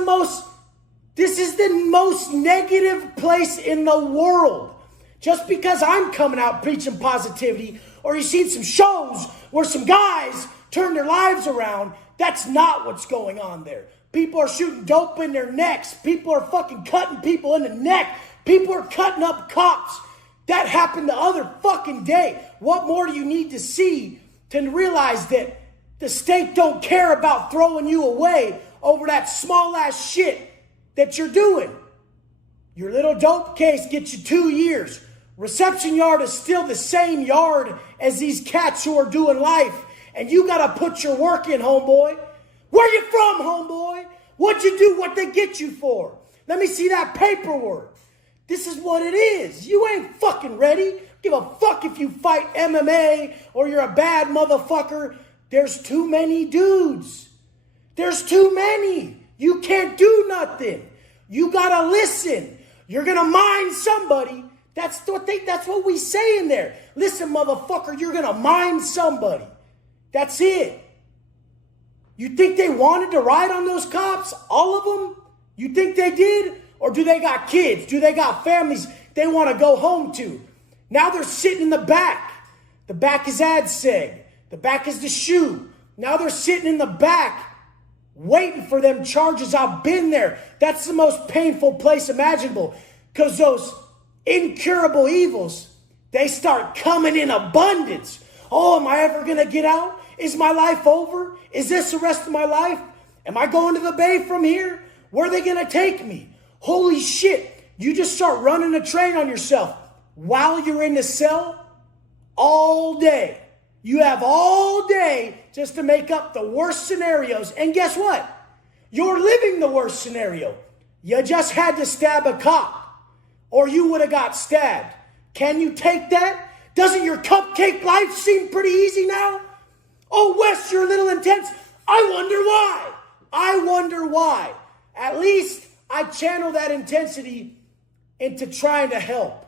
most negative place in the world. Just because I'm coming out preaching positivity, or you've seen some shows where some guys turn their lives around, that's not what's going on there. People are shooting dope in their necks. People are fucking cutting people in the neck. People are cutting up cops. That happened the other fucking day. What more do you need to see to realize that the state don't care about throwing you away over that small ass shit that you're doing? Your little dope case gets you 2 years. Reception yard is still the same yard as these cats who are doing life. And you got to put your work in, homeboy. Where you from, homeboy? What'd you do? What'd they get you for? Let me see that paperwork. This is what it is. You ain't fucking ready. Give a fuck if you fight MMA or you're a bad motherfucker. There's too many dudes. There's too many. You can't do nothing. You gotta listen. You're gonna mind somebody. That's what we say in there. Listen, motherfucker, you're gonna mind somebody. That's it. You think they wanted to ride on those cops? All of them? You think they did? Or do they got kids? Do they got families they want to go home to? Now they're sitting in the back. The back is AdSeg. The back is the shoe. Now they're sitting in the back waiting for them charges. I've been there. That's the most painful place imaginable, because those incurable evils, they start coming in abundance. Oh, am I ever going to get out? Is my life over? Is this the rest of my life? Am I going to the bay from here? Where are they going to take me? Holy shit. You just start running a train on yourself while you're in the cell all day. You have all day just to make up the worst scenarios. And guess what? You're living the worst scenario. You just had to stab a cop, or you would have got stabbed. Can you take that? Doesn't your cupcake life seem pretty easy now? Oh, Wes, you're a little intense. I wonder why. At least I channel that intensity into trying to help.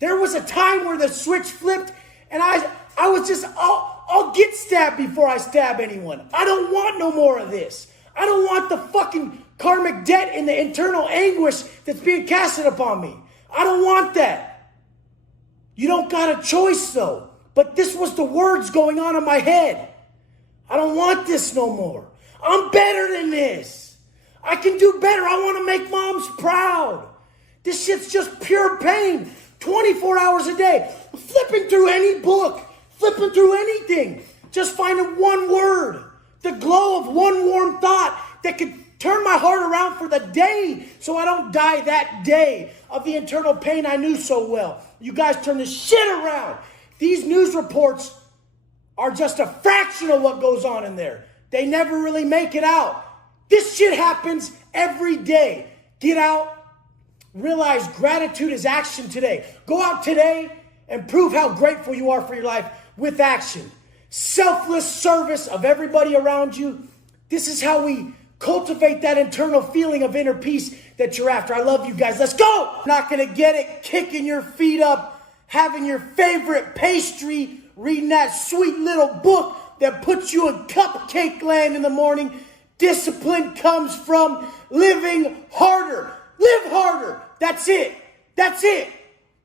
There was a time where the switch flipped, and I was just, I'll get stabbed before I stab anyone. I don't want no more of this. I don't want the fucking karmic debt and the internal anguish that's being casted upon me. I don't want that. You don't got a choice though. But this was the words going on in my head. I don't want this no more. I'm better than this. I can do better. I want to make moms proud. This shit's just pure pain. 24 hours a day. Flipping through any book. Flipping through anything. Just finding one word. The glow of one warm thought that could turn my heart around for the day so I don't die that day of the internal pain I knew so well. You guys turn this shit around. These news reports are just a fraction of what goes on in there. They never really make it out. This shit happens every day. Get out. Realize gratitude is action today. Go out today and prove how grateful you are for your life with action. Selfless service of everybody around you. This is how we cultivate that internal feeling of inner peace that you're after. I love you guys. Let's go. Not going to get it kicking your feet up, having your favorite pastry, reading that sweet little book that puts you in cupcake land in the morning. Discipline comes from living harder. Live harder. That's it. That's it.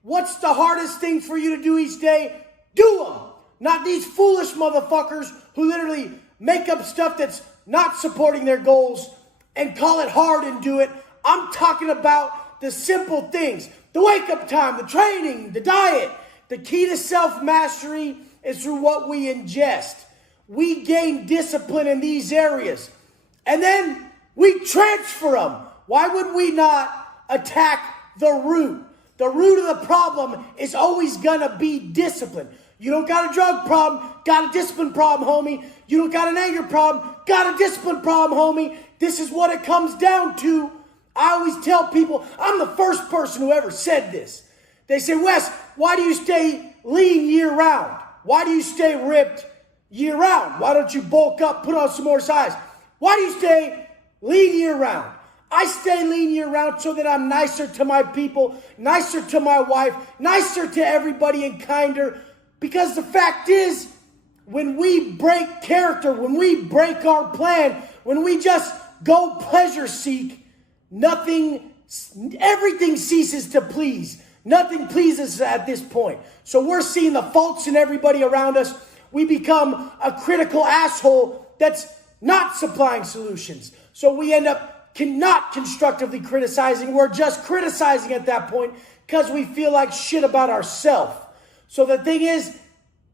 What's the hardest thing for you to do each day? Do them. Not these foolish motherfuckers who literally make up stuff that's not supporting their goals and call it hard and do it. I'm talking about the simple things. The wake-up time, the training, the diet. The key to self-mastery is through what we ingest. We gain discipline in these areas. And then we transfer them. Why would we not attack the root? The root of the problem is always going to be discipline. You don't got a drug problem, got a discipline problem, homie. You don't got an anger problem, got a discipline problem, homie. This is what it comes down to. I always tell people, I'm the first person who ever said this. They say, Wes, why do you stay lean year round? Why do you stay ripped year round? Why don't you bulk up, put on some more size? Why do you stay lean year round? I stay lean year round so that I'm nicer to my people, nicer to my wife, nicer to everybody and kinder. Because the fact is, when we break character, when we break our plan, when we just go pleasure seek, everything ceases to please. Nothing pleases us at this point. So we're seeing the faults in everybody around us. We become a critical asshole that's not supplying solutions. So we end up not constructively criticizing. We're just criticizing at that point because we feel like shit about ourselves. So the thing is,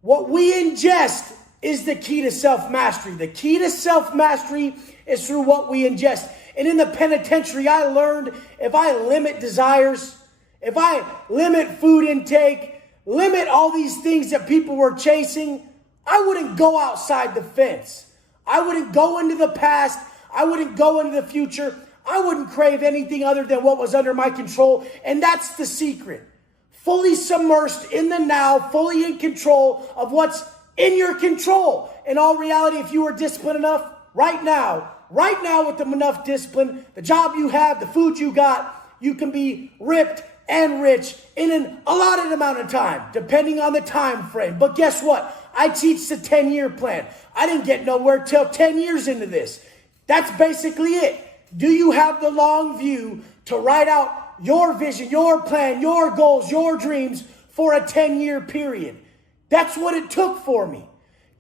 what we ingest is the key to self-mastery. The key to self-mastery is through what we ingest. And in the penitentiary, I learned if I limit desires, if I limit food intake, limit all these things that people were chasing, I wouldn't go outside the fence. I wouldn't go into the past. I wouldn't go into the future. I wouldn't crave anything other than what was under my control. And that's the secret. Fully submersed in the now, fully in control of what's in your control. In all reality, if you were disciplined enough, right now with enough discipline, the job you have, the food you got, you can be ripped and rich in an allotted amount of time, depending on the time frame. But guess what? I teach the 10-year plan. I didn't get nowhere till 10 years into this. That's basically it. Do you have the long view to write out your vision, your plan, your goals, your dreams for a 10-year period? That's what it took for me.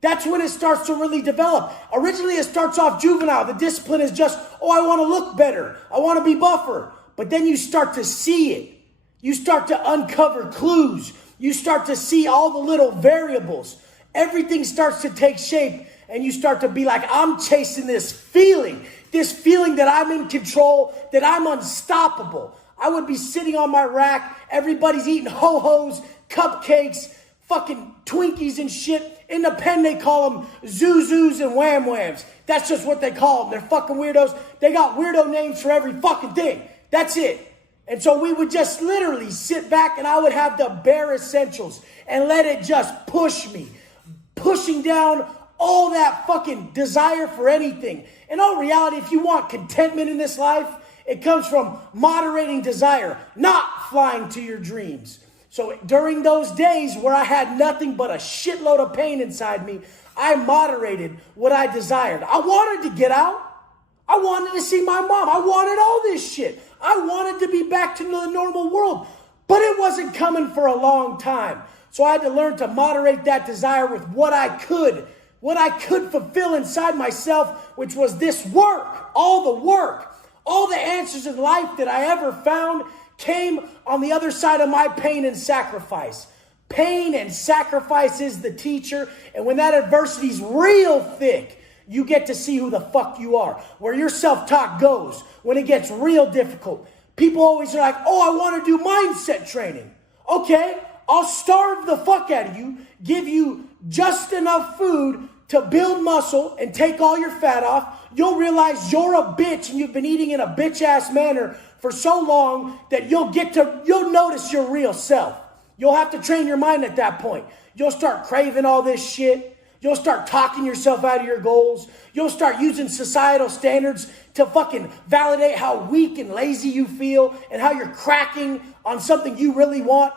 That's when it starts to really develop. Originally, it starts off juvenile. The discipline is just, I want to look better. I want to be buffer. But then you start to see it. You start to uncover clues. You start to see all the little variables. Everything starts to take shape. And you start to be like, I'm chasing this feeling that I'm in control, that I'm unstoppable. I would be sitting on my rack. Everybody's eating ho-hos, cupcakes, fucking Twinkies and shit. In the pen, they call them Zuzus and Wham Whams. That's just what they call them. They're fucking weirdos. They got weirdo names for every fucking thing. That's it. And so we would just literally sit back and I would have the bare essentials and let it just push me. Pushing down all that fucking desire for anything. In all reality, if you want contentment in this life, it comes from moderating desire, not flying to your dreams. So during those days where I had nothing but a shitload of pain inside me, I moderated what I desired. I wanted to get out. I wanted to see my mom. I wanted all this shit. I wanted to be back to the normal world, but it wasn't coming for a long time. So I had to learn to moderate that desire with what I could fulfill inside myself, which was this work, all the answers in life that I ever found came on the other side of my pain and sacrifice. Pain and sacrifice is the teacher. And when that adversity's real thick, you get to see who the fuck you are, where your self-talk goes when it gets real difficult. People always are like, I want to do mindset training. Okay, I'll starve the fuck out of you, give you just enough food to build muscle and take all your fat off. You'll realize you're a bitch and you've been eating in a bitch-ass manner for so long that you'll notice your real self. You'll have to train your mind at that point. You'll start craving all this shit. You'll start talking yourself out of your goals. You'll start using societal standards to fucking validate how weak and lazy you feel and how you're cracking on something you really want.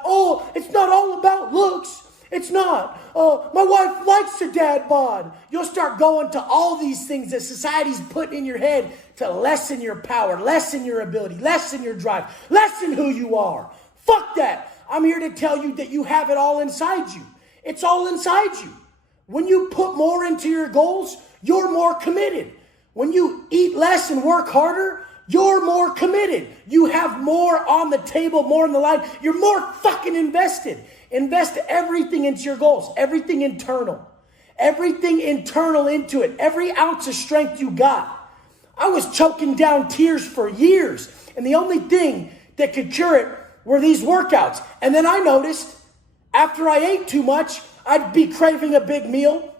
It's not all about looks. It's not. My wife likes a dad bod. You'll start going to all these things that society's putting in your head to lessen your power, lessen your ability, lessen your drive, lessen who you are. Fuck that. I'm here to tell you that you have it all inside you. It's all inside you. When you put more into your goals, you're more committed. When you eat less and work harder, you're more committed. You have more on the table, more on the line. You're more fucking invested. Invest everything into your goals, everything internal into it, every ounce of strength you got. I was choking down tears for years, and the only thing that could cure it were these workouts. And then I noticed after I ate too much, I'd be craving a big meal.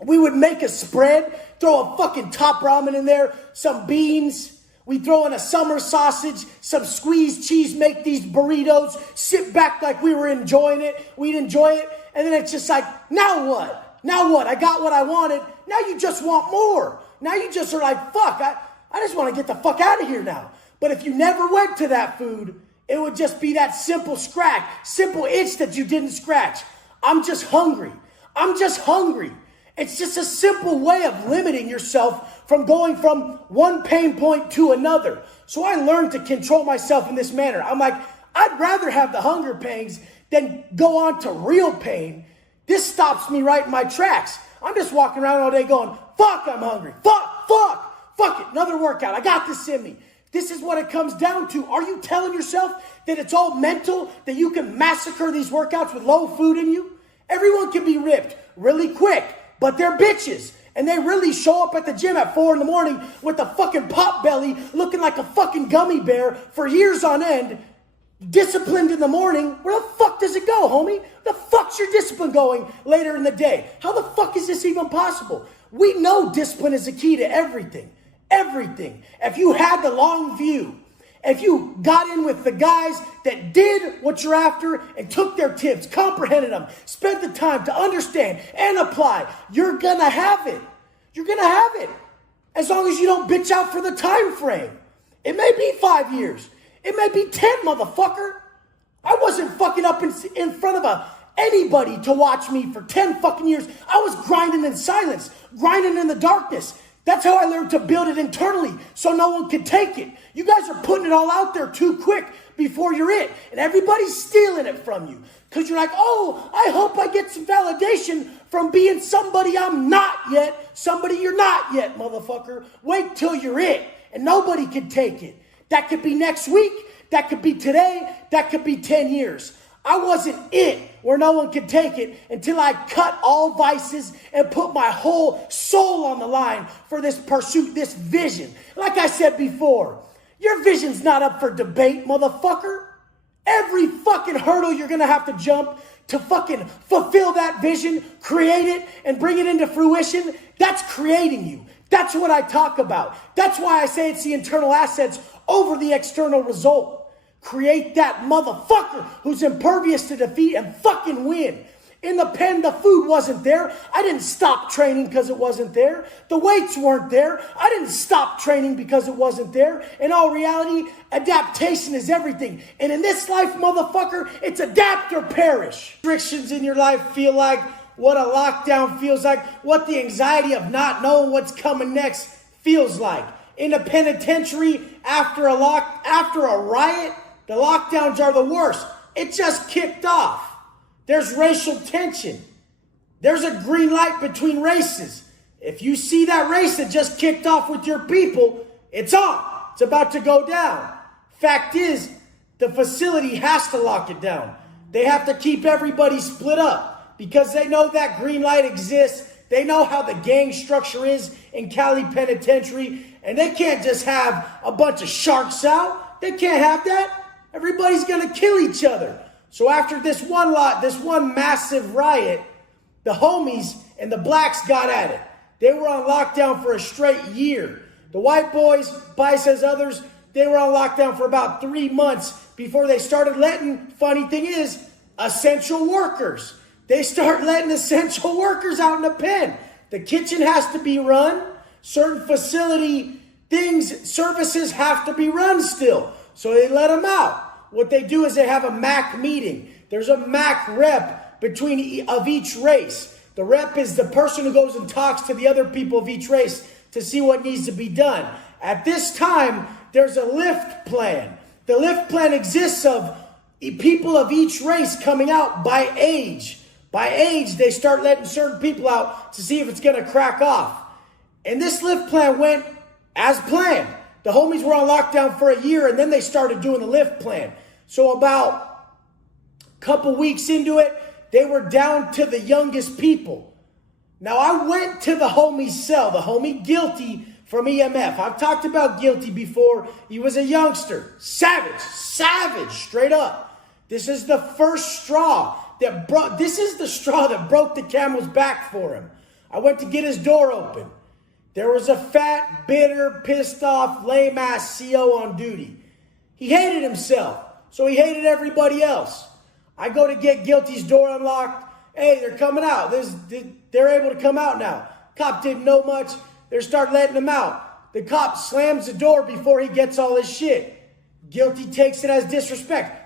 We would make a spread, throw a fucking top ramen in there, some beans. We throw in a summer sausage, some squeezed cheese, make these burritos, sit back like we were enjoying it. We'd enjoy it. And then it's just like, now what? Now what? I got what I wanted. Now you just want more. Now you just are like, fuck, I just want to get the fuck out of here now. But if you never went to that food, it would just be that simple itch that you didn't scratch. I'm just hungry. I'm just hungry. It's just a simple way of limiting yourself from going from one pain point to another. So I learned to control myself in this manner. I'm like, I'd rather have the hunger pangs than go on to real pain. This stops me right in my tracks. I'm just walking around all day going, fuck, I'm hungry. Fuck it. Another workout. I got this in me. This is what it comes down to. Are you telling yourself that it's all mental, that you can massacre these workouts with low food in you? Everyone can be ripped really quick, but they're bitches. And they really show up at the gym at 4 a.m. with a fucking pot belly looking like a fucking gummy bear for years on end. Disciplined in the morning. Where the fuck does it go, homie? The fuck's your discipline going later in the day? How the fuck is this even possible? We know discipline is the key to everything. Everything. If you had the long view, if you got in with the guys that did what you're after and took their tips, comprehended them, spent the time to understand and apply, you're gonna have it. You're gonna have it. As long as you don't bitch out for the time frame. It may be 5 years. It may be 10, motherfucker. I wasn't fucking up in front of anybody to watch me for 10 fucking years. I was grinding in silence, grinding in the darkness. That's how I learned to build it internally so no one could take it. You guys are putting it all out there too quick before you're it. And everybody's stealing it from you. Because you're like, oh, I hope I get some validation from being somebody I'm not yet. Somebody you're not yet, motherfucker. Wait till you're it. And nobody can take it. That could be next week. That could be today. That could be 10 years. I wasn't it where no one could take it until I cut all vices and put my whole soul on the line for this pursuit, this vision. Like I said before, your vision's not up for debate, motherfucker. Every fucking hurdle you're going to have to jump to fucking fulfill that vision, create it, and bring it into fruition, that's creating you. That's what I talk about. That's why I say it's the internal assets over the external result. Create that motherfucker who's impervious to defeat and fucking win. In the pen, the food wasn't there. I didn't stop training because it wasn't there. The weights weren't there. I didn't stop training because it wasn't there. In all reality, adaptation is everything. And in this life, motherfucker, it's adapt or perish. Restrictions in your life feel like what a lockdown feels like, what the anxiety of not knowing what's coming next feels like. In a penitentiary, after a riot, the lockdowns are the worst. It just kicked off. There's racial tension. There's a green light between races. If you see that race that just kicked off with your people, it's on. It's about to go down. Fact is, the facility has to lock it down. They have to keep everybody split up because they know that green light exists. They know how the gang structure is in Cali Penitentiary, and they can't just have a bunch of sharks out. They can't have that. Everybody's going to kill each other. So after this one massive riot, the homies and the blacks got at it. They were on lockdown for a straight year. The white boys, Bice as others, they were on lockdown for about 3 months before they started letting, funny thing is, essential workers. They start letting essential workers out in the pen. The kitchen has to be run. Certain facility things, services have to be run still. So they let them out. What they do is they have a MAC meeting. There's a MAC rep of each race. The rep is the person who goes and talks to the other people of each race to see what needs to be done. At this time, there's a lift plan. The lift plan exists of people of each race coming out by age. By age, they start letting certain people out to see if it's going to crack off. And this lift plan went as planned. The homies were on lockdown for a year, and then they started doing the lift plan. So about a couple weeks into it, they were down to the youngest people. Now, I went to the homie's cell, the homie Guilty from EMF. I've talked about Guilty before. He was a youngster. Savage, straight up. This is the first straw this is the straw that broke the camel's back for him. I went to get his door open. There was a fat, bitter, pissed off, lame-ass CO on duty. He hated himself, so he hated everybody else. I go to get Guilty's door unlocked. Hey, they're coming out. They're able to come out now. Cop didn't know much. They start letting him out. The cop slams the door before he gets all his shit. Guilty takes it as disrespect.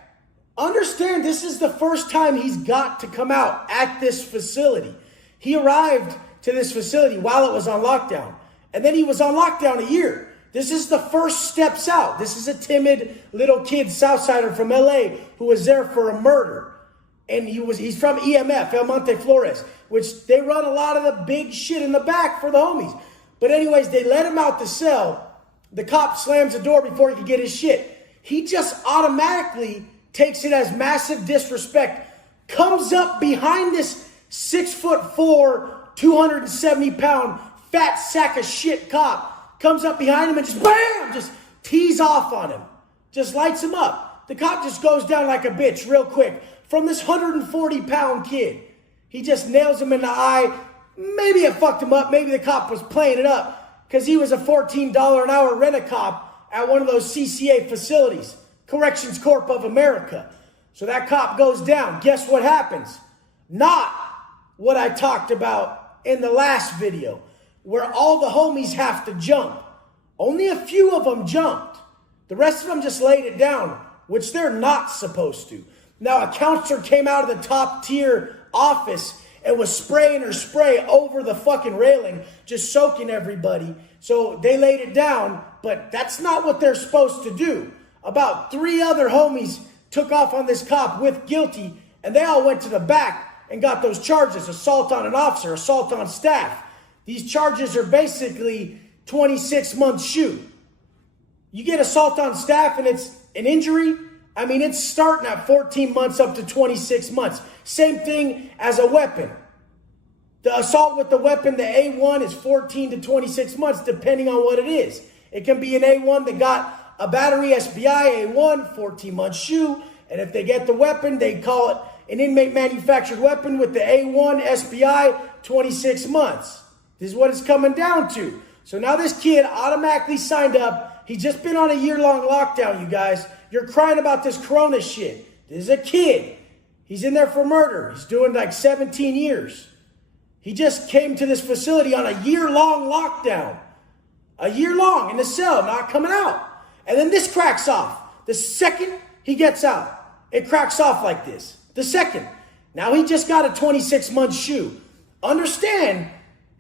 Understand, this is the first time he's got to come out at this facility. He arrived to this facility while it was on lockdown. And then he was on lockdown a year. This is the first steps out. This is a timid little kid, Southsider from LA, who was there for a murder. And he's from EMF, El Monte Flores, which they run a lot of the big shit in the back for the homies. But anyways, they let him out the cell. The cop slams the door before he could get his shit. He just automatically takes it as massive disrespect, comes up behind this 6'4", 270-pound fat sack of shit cop, comes up behind him and just bam, just tees off on him, just lights him up. The cop just goes down like a bitch real quick from this 140-pound kid. He just nails him in the eye. Maybe it fucked him up. Maybe the cop was playing it up because he was a $14 an hour rent-a-cop at one of those CCA facilities, Corrections Corp of America. So that cop goes down. Guess what happens? Not what I talked about in the last video, where all the homies have to jump. Only a few of them jumped. The rest of them just laid it down, which they're not supposed to. Now, a counselor came out of the top tier office and was spraying her spray over the fucking railing, just soaking everybody. So they laid it down, but that's not what they're supposed to do. About 3 other homies took off on this cop with guilty, and they all went to the back and got those charges: assault on an officer, assault on staff. These charges are basically 26-month shoot. You get assault on staff and it's an injury, I mean, it's starting at 14 months up to 26 months. Same thing as a weapon. The assault with the weapon, the A1, is 14 to 26 months, depending on what it is. It can be an A1 that got a battery SBI, A1, 14-month shoot. And if they get the weapon, they call it an inmate manufactured weapon with the A1 SBI, 26 months. This is what it's coming down to. So now this kid automatically signed up. He's just been on a year-long lockdown, you guys. You're crying about this corona shit. This is a kid. He's in there for murder. He's doing like 17 years. He just came to this facility on a year-long lockdown. A year long in the cell, not coming out. And then this cracks off. The second he gets out, it cracks off like this. The second. Now he just got a 26-month shoe. Understand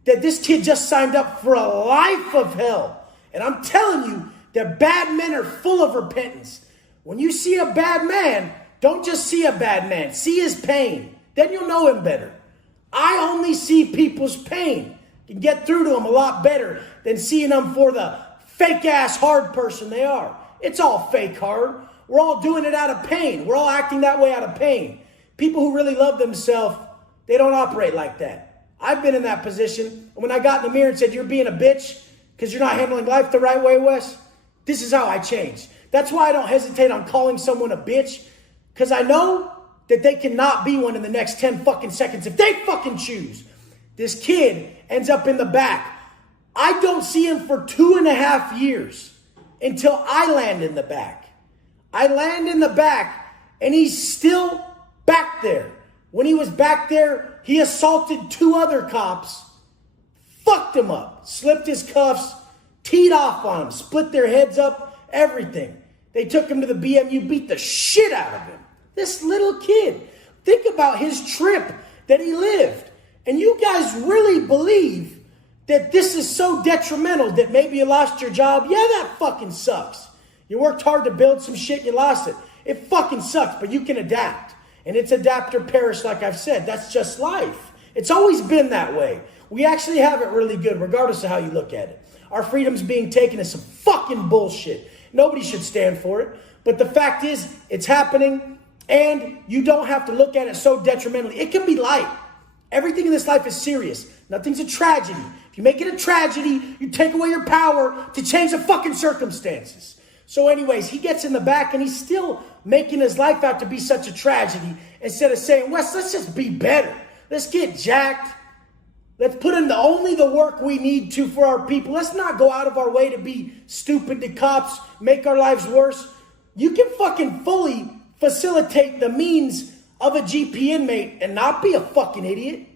that this kid just signed up for a life of hell. And I'm telling you that bad men are full of repentance. When you see a bad man, don't just see a bad man. See his pain. Then you'll know him better. I only see people's pain. Can get through to them a lot better than seeing them for the fake-ass hard person they are. It's all fake hard. We're all doing it out of pain. We're all acting that way out of pain. People who really love themselves, they don't operate like that. I've been in that position. And when I got in the mirror and said, "You're being a bitch because you're not handling life the right way, Wes," this is how I changed. That's why I don't hesitate on calling someone a bitch, because I know that they cannot be one in the next 10 fucking seconds if they fucking choose. This kid ends up in the back. I don't see him for 2.5 years until I land in the back. I land in the back and he's still back there. When he was back there, he assaulted 2 other cops, fucked him up, slipped his cuffs, teed off on him, split their heads up, everything. They took him to the BMU, beat the shit out of him. This little kid. Think about his trip that he lived. And you guys really believe that this is so detrimental that maybe you lost your job? Yeah, that fucking sucks. You worked hard to build some shit and you lost it. It fucking sucks, but you can adapt. And it's adapt or perish, like I've said. That's just life. It's always been that way. We actually have it really good, regardless of how you look at it. Our freedom's being taken is some fucking bullshit. Nobody should stand for it. But the fact is, it's happening, and you don't have to look at it so detrimentally. It can be light. Everything in this life is serious. Nothing's a tragedy. If you make it a tragedy, you take away your power to change the fucking circumstances. So anyways, he gets in the back, and he's still making his life out to be such a tragedy instead of saying, "Wes, let's just be better. Let's get jacked. Let's put in only the work we need to for our people. Let's not go out of our way to be stupid to cops, make our lives worse." You can fucking fully facilitate the means of a GP inmate and not be a fucking idiot.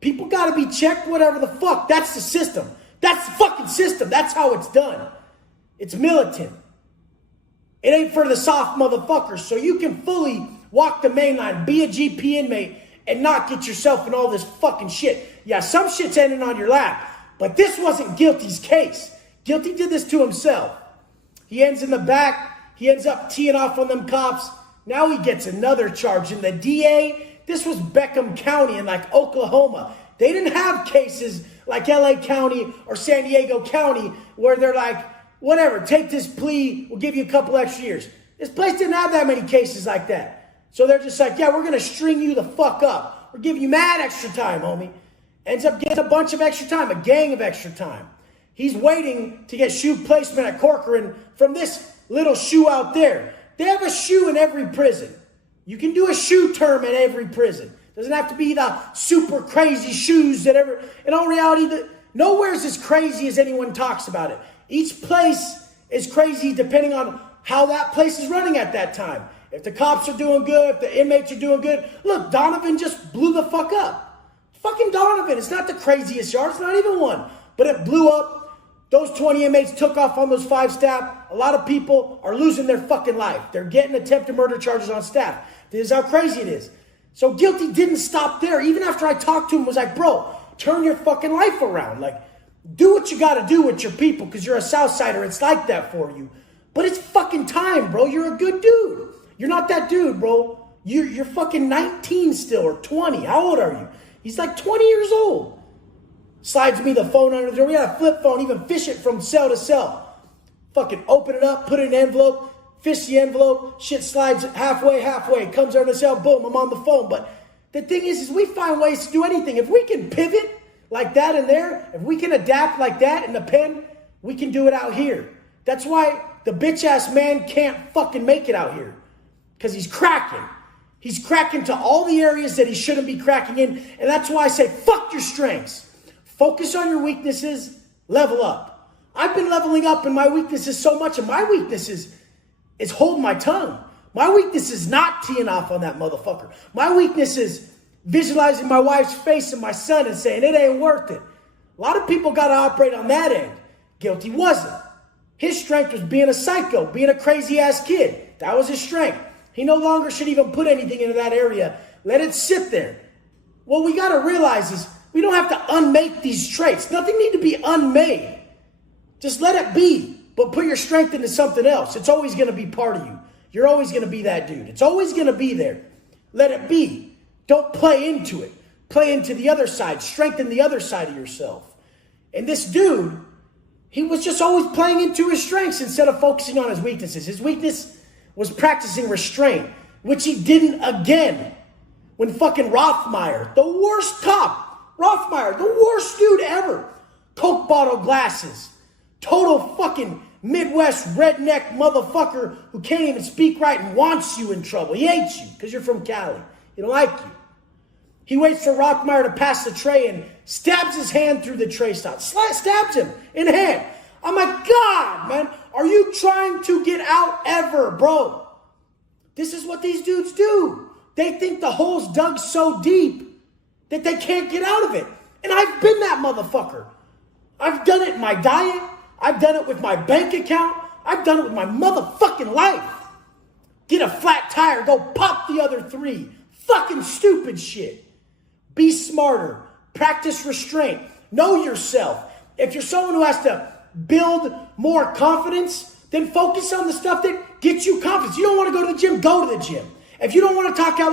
People got to be checked, whatever the fuck. That's the system. That's the fucking system. That's how it's done. It's militant. It ain't for the soft motherfuckers. So you can fully walk the main line, be a GP inmate, and not get yourself in all this fucking shit. Yeah, some shit's ending on your lap, but this wasn't Guilty's case. Guilty did this to himself. He ends in the back. He ends up teeing off on them cops. Now he gets another charge. And the DA, this was Beckham County in like Oklahoma. They didn't have cases like LA County or San Diego County where they're like, whatever, take this plea, we'll give you a couple extra years. This place didn't have that many cases like that. So they're just like, yeah, we're going to string you the fuck up. We're giving you mad extra time, homie. Ends up getting a bunch of extra time, a gang of extra time. He's waiting to get shoe placement at Corcoran from this little shoe out there. They have a shoe in every prison. You can do a shoe term at every prison. Doesn't have to be the super crazy shoes that ever... In all reality, nowhere's as crazy as anyone talks about it. Each place is crazy depending on how that place is running at that time. If the cops are doing good, if the inmates are doing good. Look, Donovan just blew the fuck up. Fucking Donovan. It's not the craziest yard. It's not even one. But it blew up. Those 20 inmates took off on those 5 staff. A lot of people are losing their fucking life. They're getting attempted murder charges on staff. This is how crazy it is. So Guilty didn't stop there. Even after I talked to him, was like, bro, turn your fucking life around. Like, do what you got to do with your people because you're a Southsider. It's like that for you. But it's fucking time, bro. You're a good dude. You're not that dude, bro. You're fucking 19 still or 20. How old are you? He's like 20 years old. Slides me the phone under the door. We had a flip phone, even fish it from cell to cell. Fucking open it up, put it in an envelope, fish the envelope, shit slides halfway, comes under the cell, boom, I'm on the phone. But the thing is we find ways to do anything. If we can pivot like that in there, if we can adapt like that in the pen, we can do it out here. That's why the bitch-ass man can't fucking make it out here. Because he's cracking. He's cracking to all the areas that he shouldn't be cracking in. And that's why I say, fuck your strengths. Focus on your weaknesses, level up. I've been leveling up in my weaknesses so much, and my weaknesses is hold my tongue. My weakness is not teeing off on that motherfucker. My weakness is visualizing my wife's face and my son and saying, it ain't worth it. A lot of people got to operate on that end. Guilty wasn't. His strength was being a psycho, being a crazy-ass kid. That was his strength. He no longer should even put anything into that area. Let it sit there. What we got to realize is we don't have to unmake these traits. Nothing need to be unmade. Just let it be, but put your strength into something else. It's always going to be part of you. You're always going to be that dude. It's always going to be there. Let it be. Don't play into it. Play into the other side. Strengthen the other side of yourself. And this dude, he was just always playing into his strengths instead of focusing on his weaknesses. His weakness was practicing restraint, which he didn't again. When fucking Rothmeyer, the worst cop, Rothmeyer, the worst dude ever, Coke bottle glasses, total fucking Midwest redneck motherfucker who can't even speak right and wants you in trouble. He hates you because you're from Cali. He don't like you. He waits for Rothmeyer to pass the tray and stabs his hand through the tray stop. Stabs him in the hand. I'm like, God, man, are you trying to get out ever, bro? This is what these dudes do. They think the hole's dug so deep that they can't get out of it. And I've been that motherfucker. I've done it in my diet. I've done it with my bank account. I've done it with my motherfucking life. Get a flat tire, go pop the other 3. Fucking stupid shit. Be smarter. Practice restraint. Know yourself. If you're someone who has to build more confidence, then focus on the stuff that gets you confidence. You don't want to go to the gym, go to the gym. If you don't want to talk out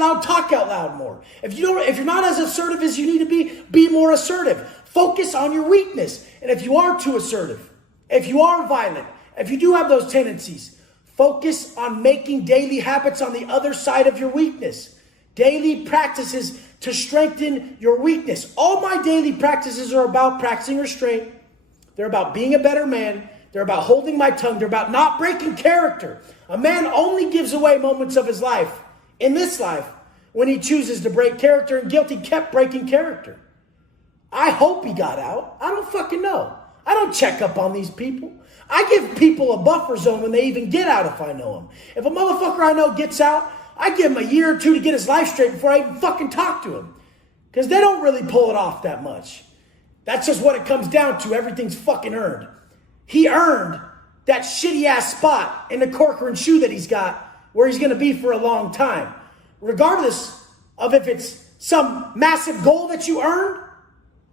loud more. If you're not as assertive as you need to be more assertive. Focus on your weakness. And if you are too assertive, if you are violent, if you do have those tendencies, focus on making daily habits on the other side of your weakness. Daily practices to strengthen your weakness. All my daily practices are about practicing restraint. They're about being a better man. They're about holding my tongue. They're about not breaking character. A man only gives away moments of his life, in this life, when he chooses to break character, and Guilty kept breaking character. I hope he got out. I don't fucking know. I don't check up on these people. I give people a buffer zone when they even get out if I know them. If a motherfucker I know gets out, I give him a year or 2 to get his life straight before I even fucking talk to him. Because they don't really pull it off that much. That's just what it comes down to. Everything's fucking earned. He earned that shitty ass spot in the Corcoran shoe that he's got where he's going to be for a long time. Regardless of if it's some massive goal that you earned,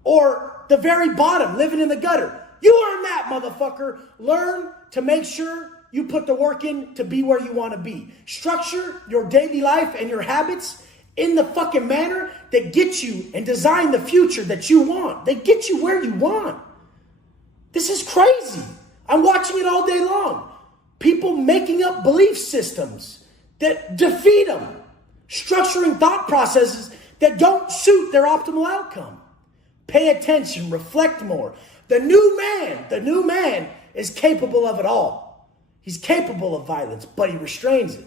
or the very bottom, living in the gutter. You earn that, motherfucker. Learn to make sure you put the work in to be where you want to be. Structure your daily life and your habits in the fucking manner that gets you and design the future that you want. They get you where you want. This is crazy. I'm watching it all day long. People making up belief systems that defeat them. Structuring thought processes that don't suit their optimal outcome. Pay attention, reflect more. The new man is capable of it all. He's capable of violence, but he restrains it.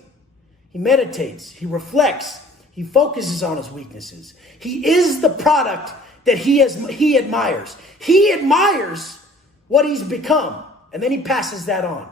He meditates, he reflects, he focuses on his weaknesses. He is the product that he admires. He admires what he's become, and then he passes that on.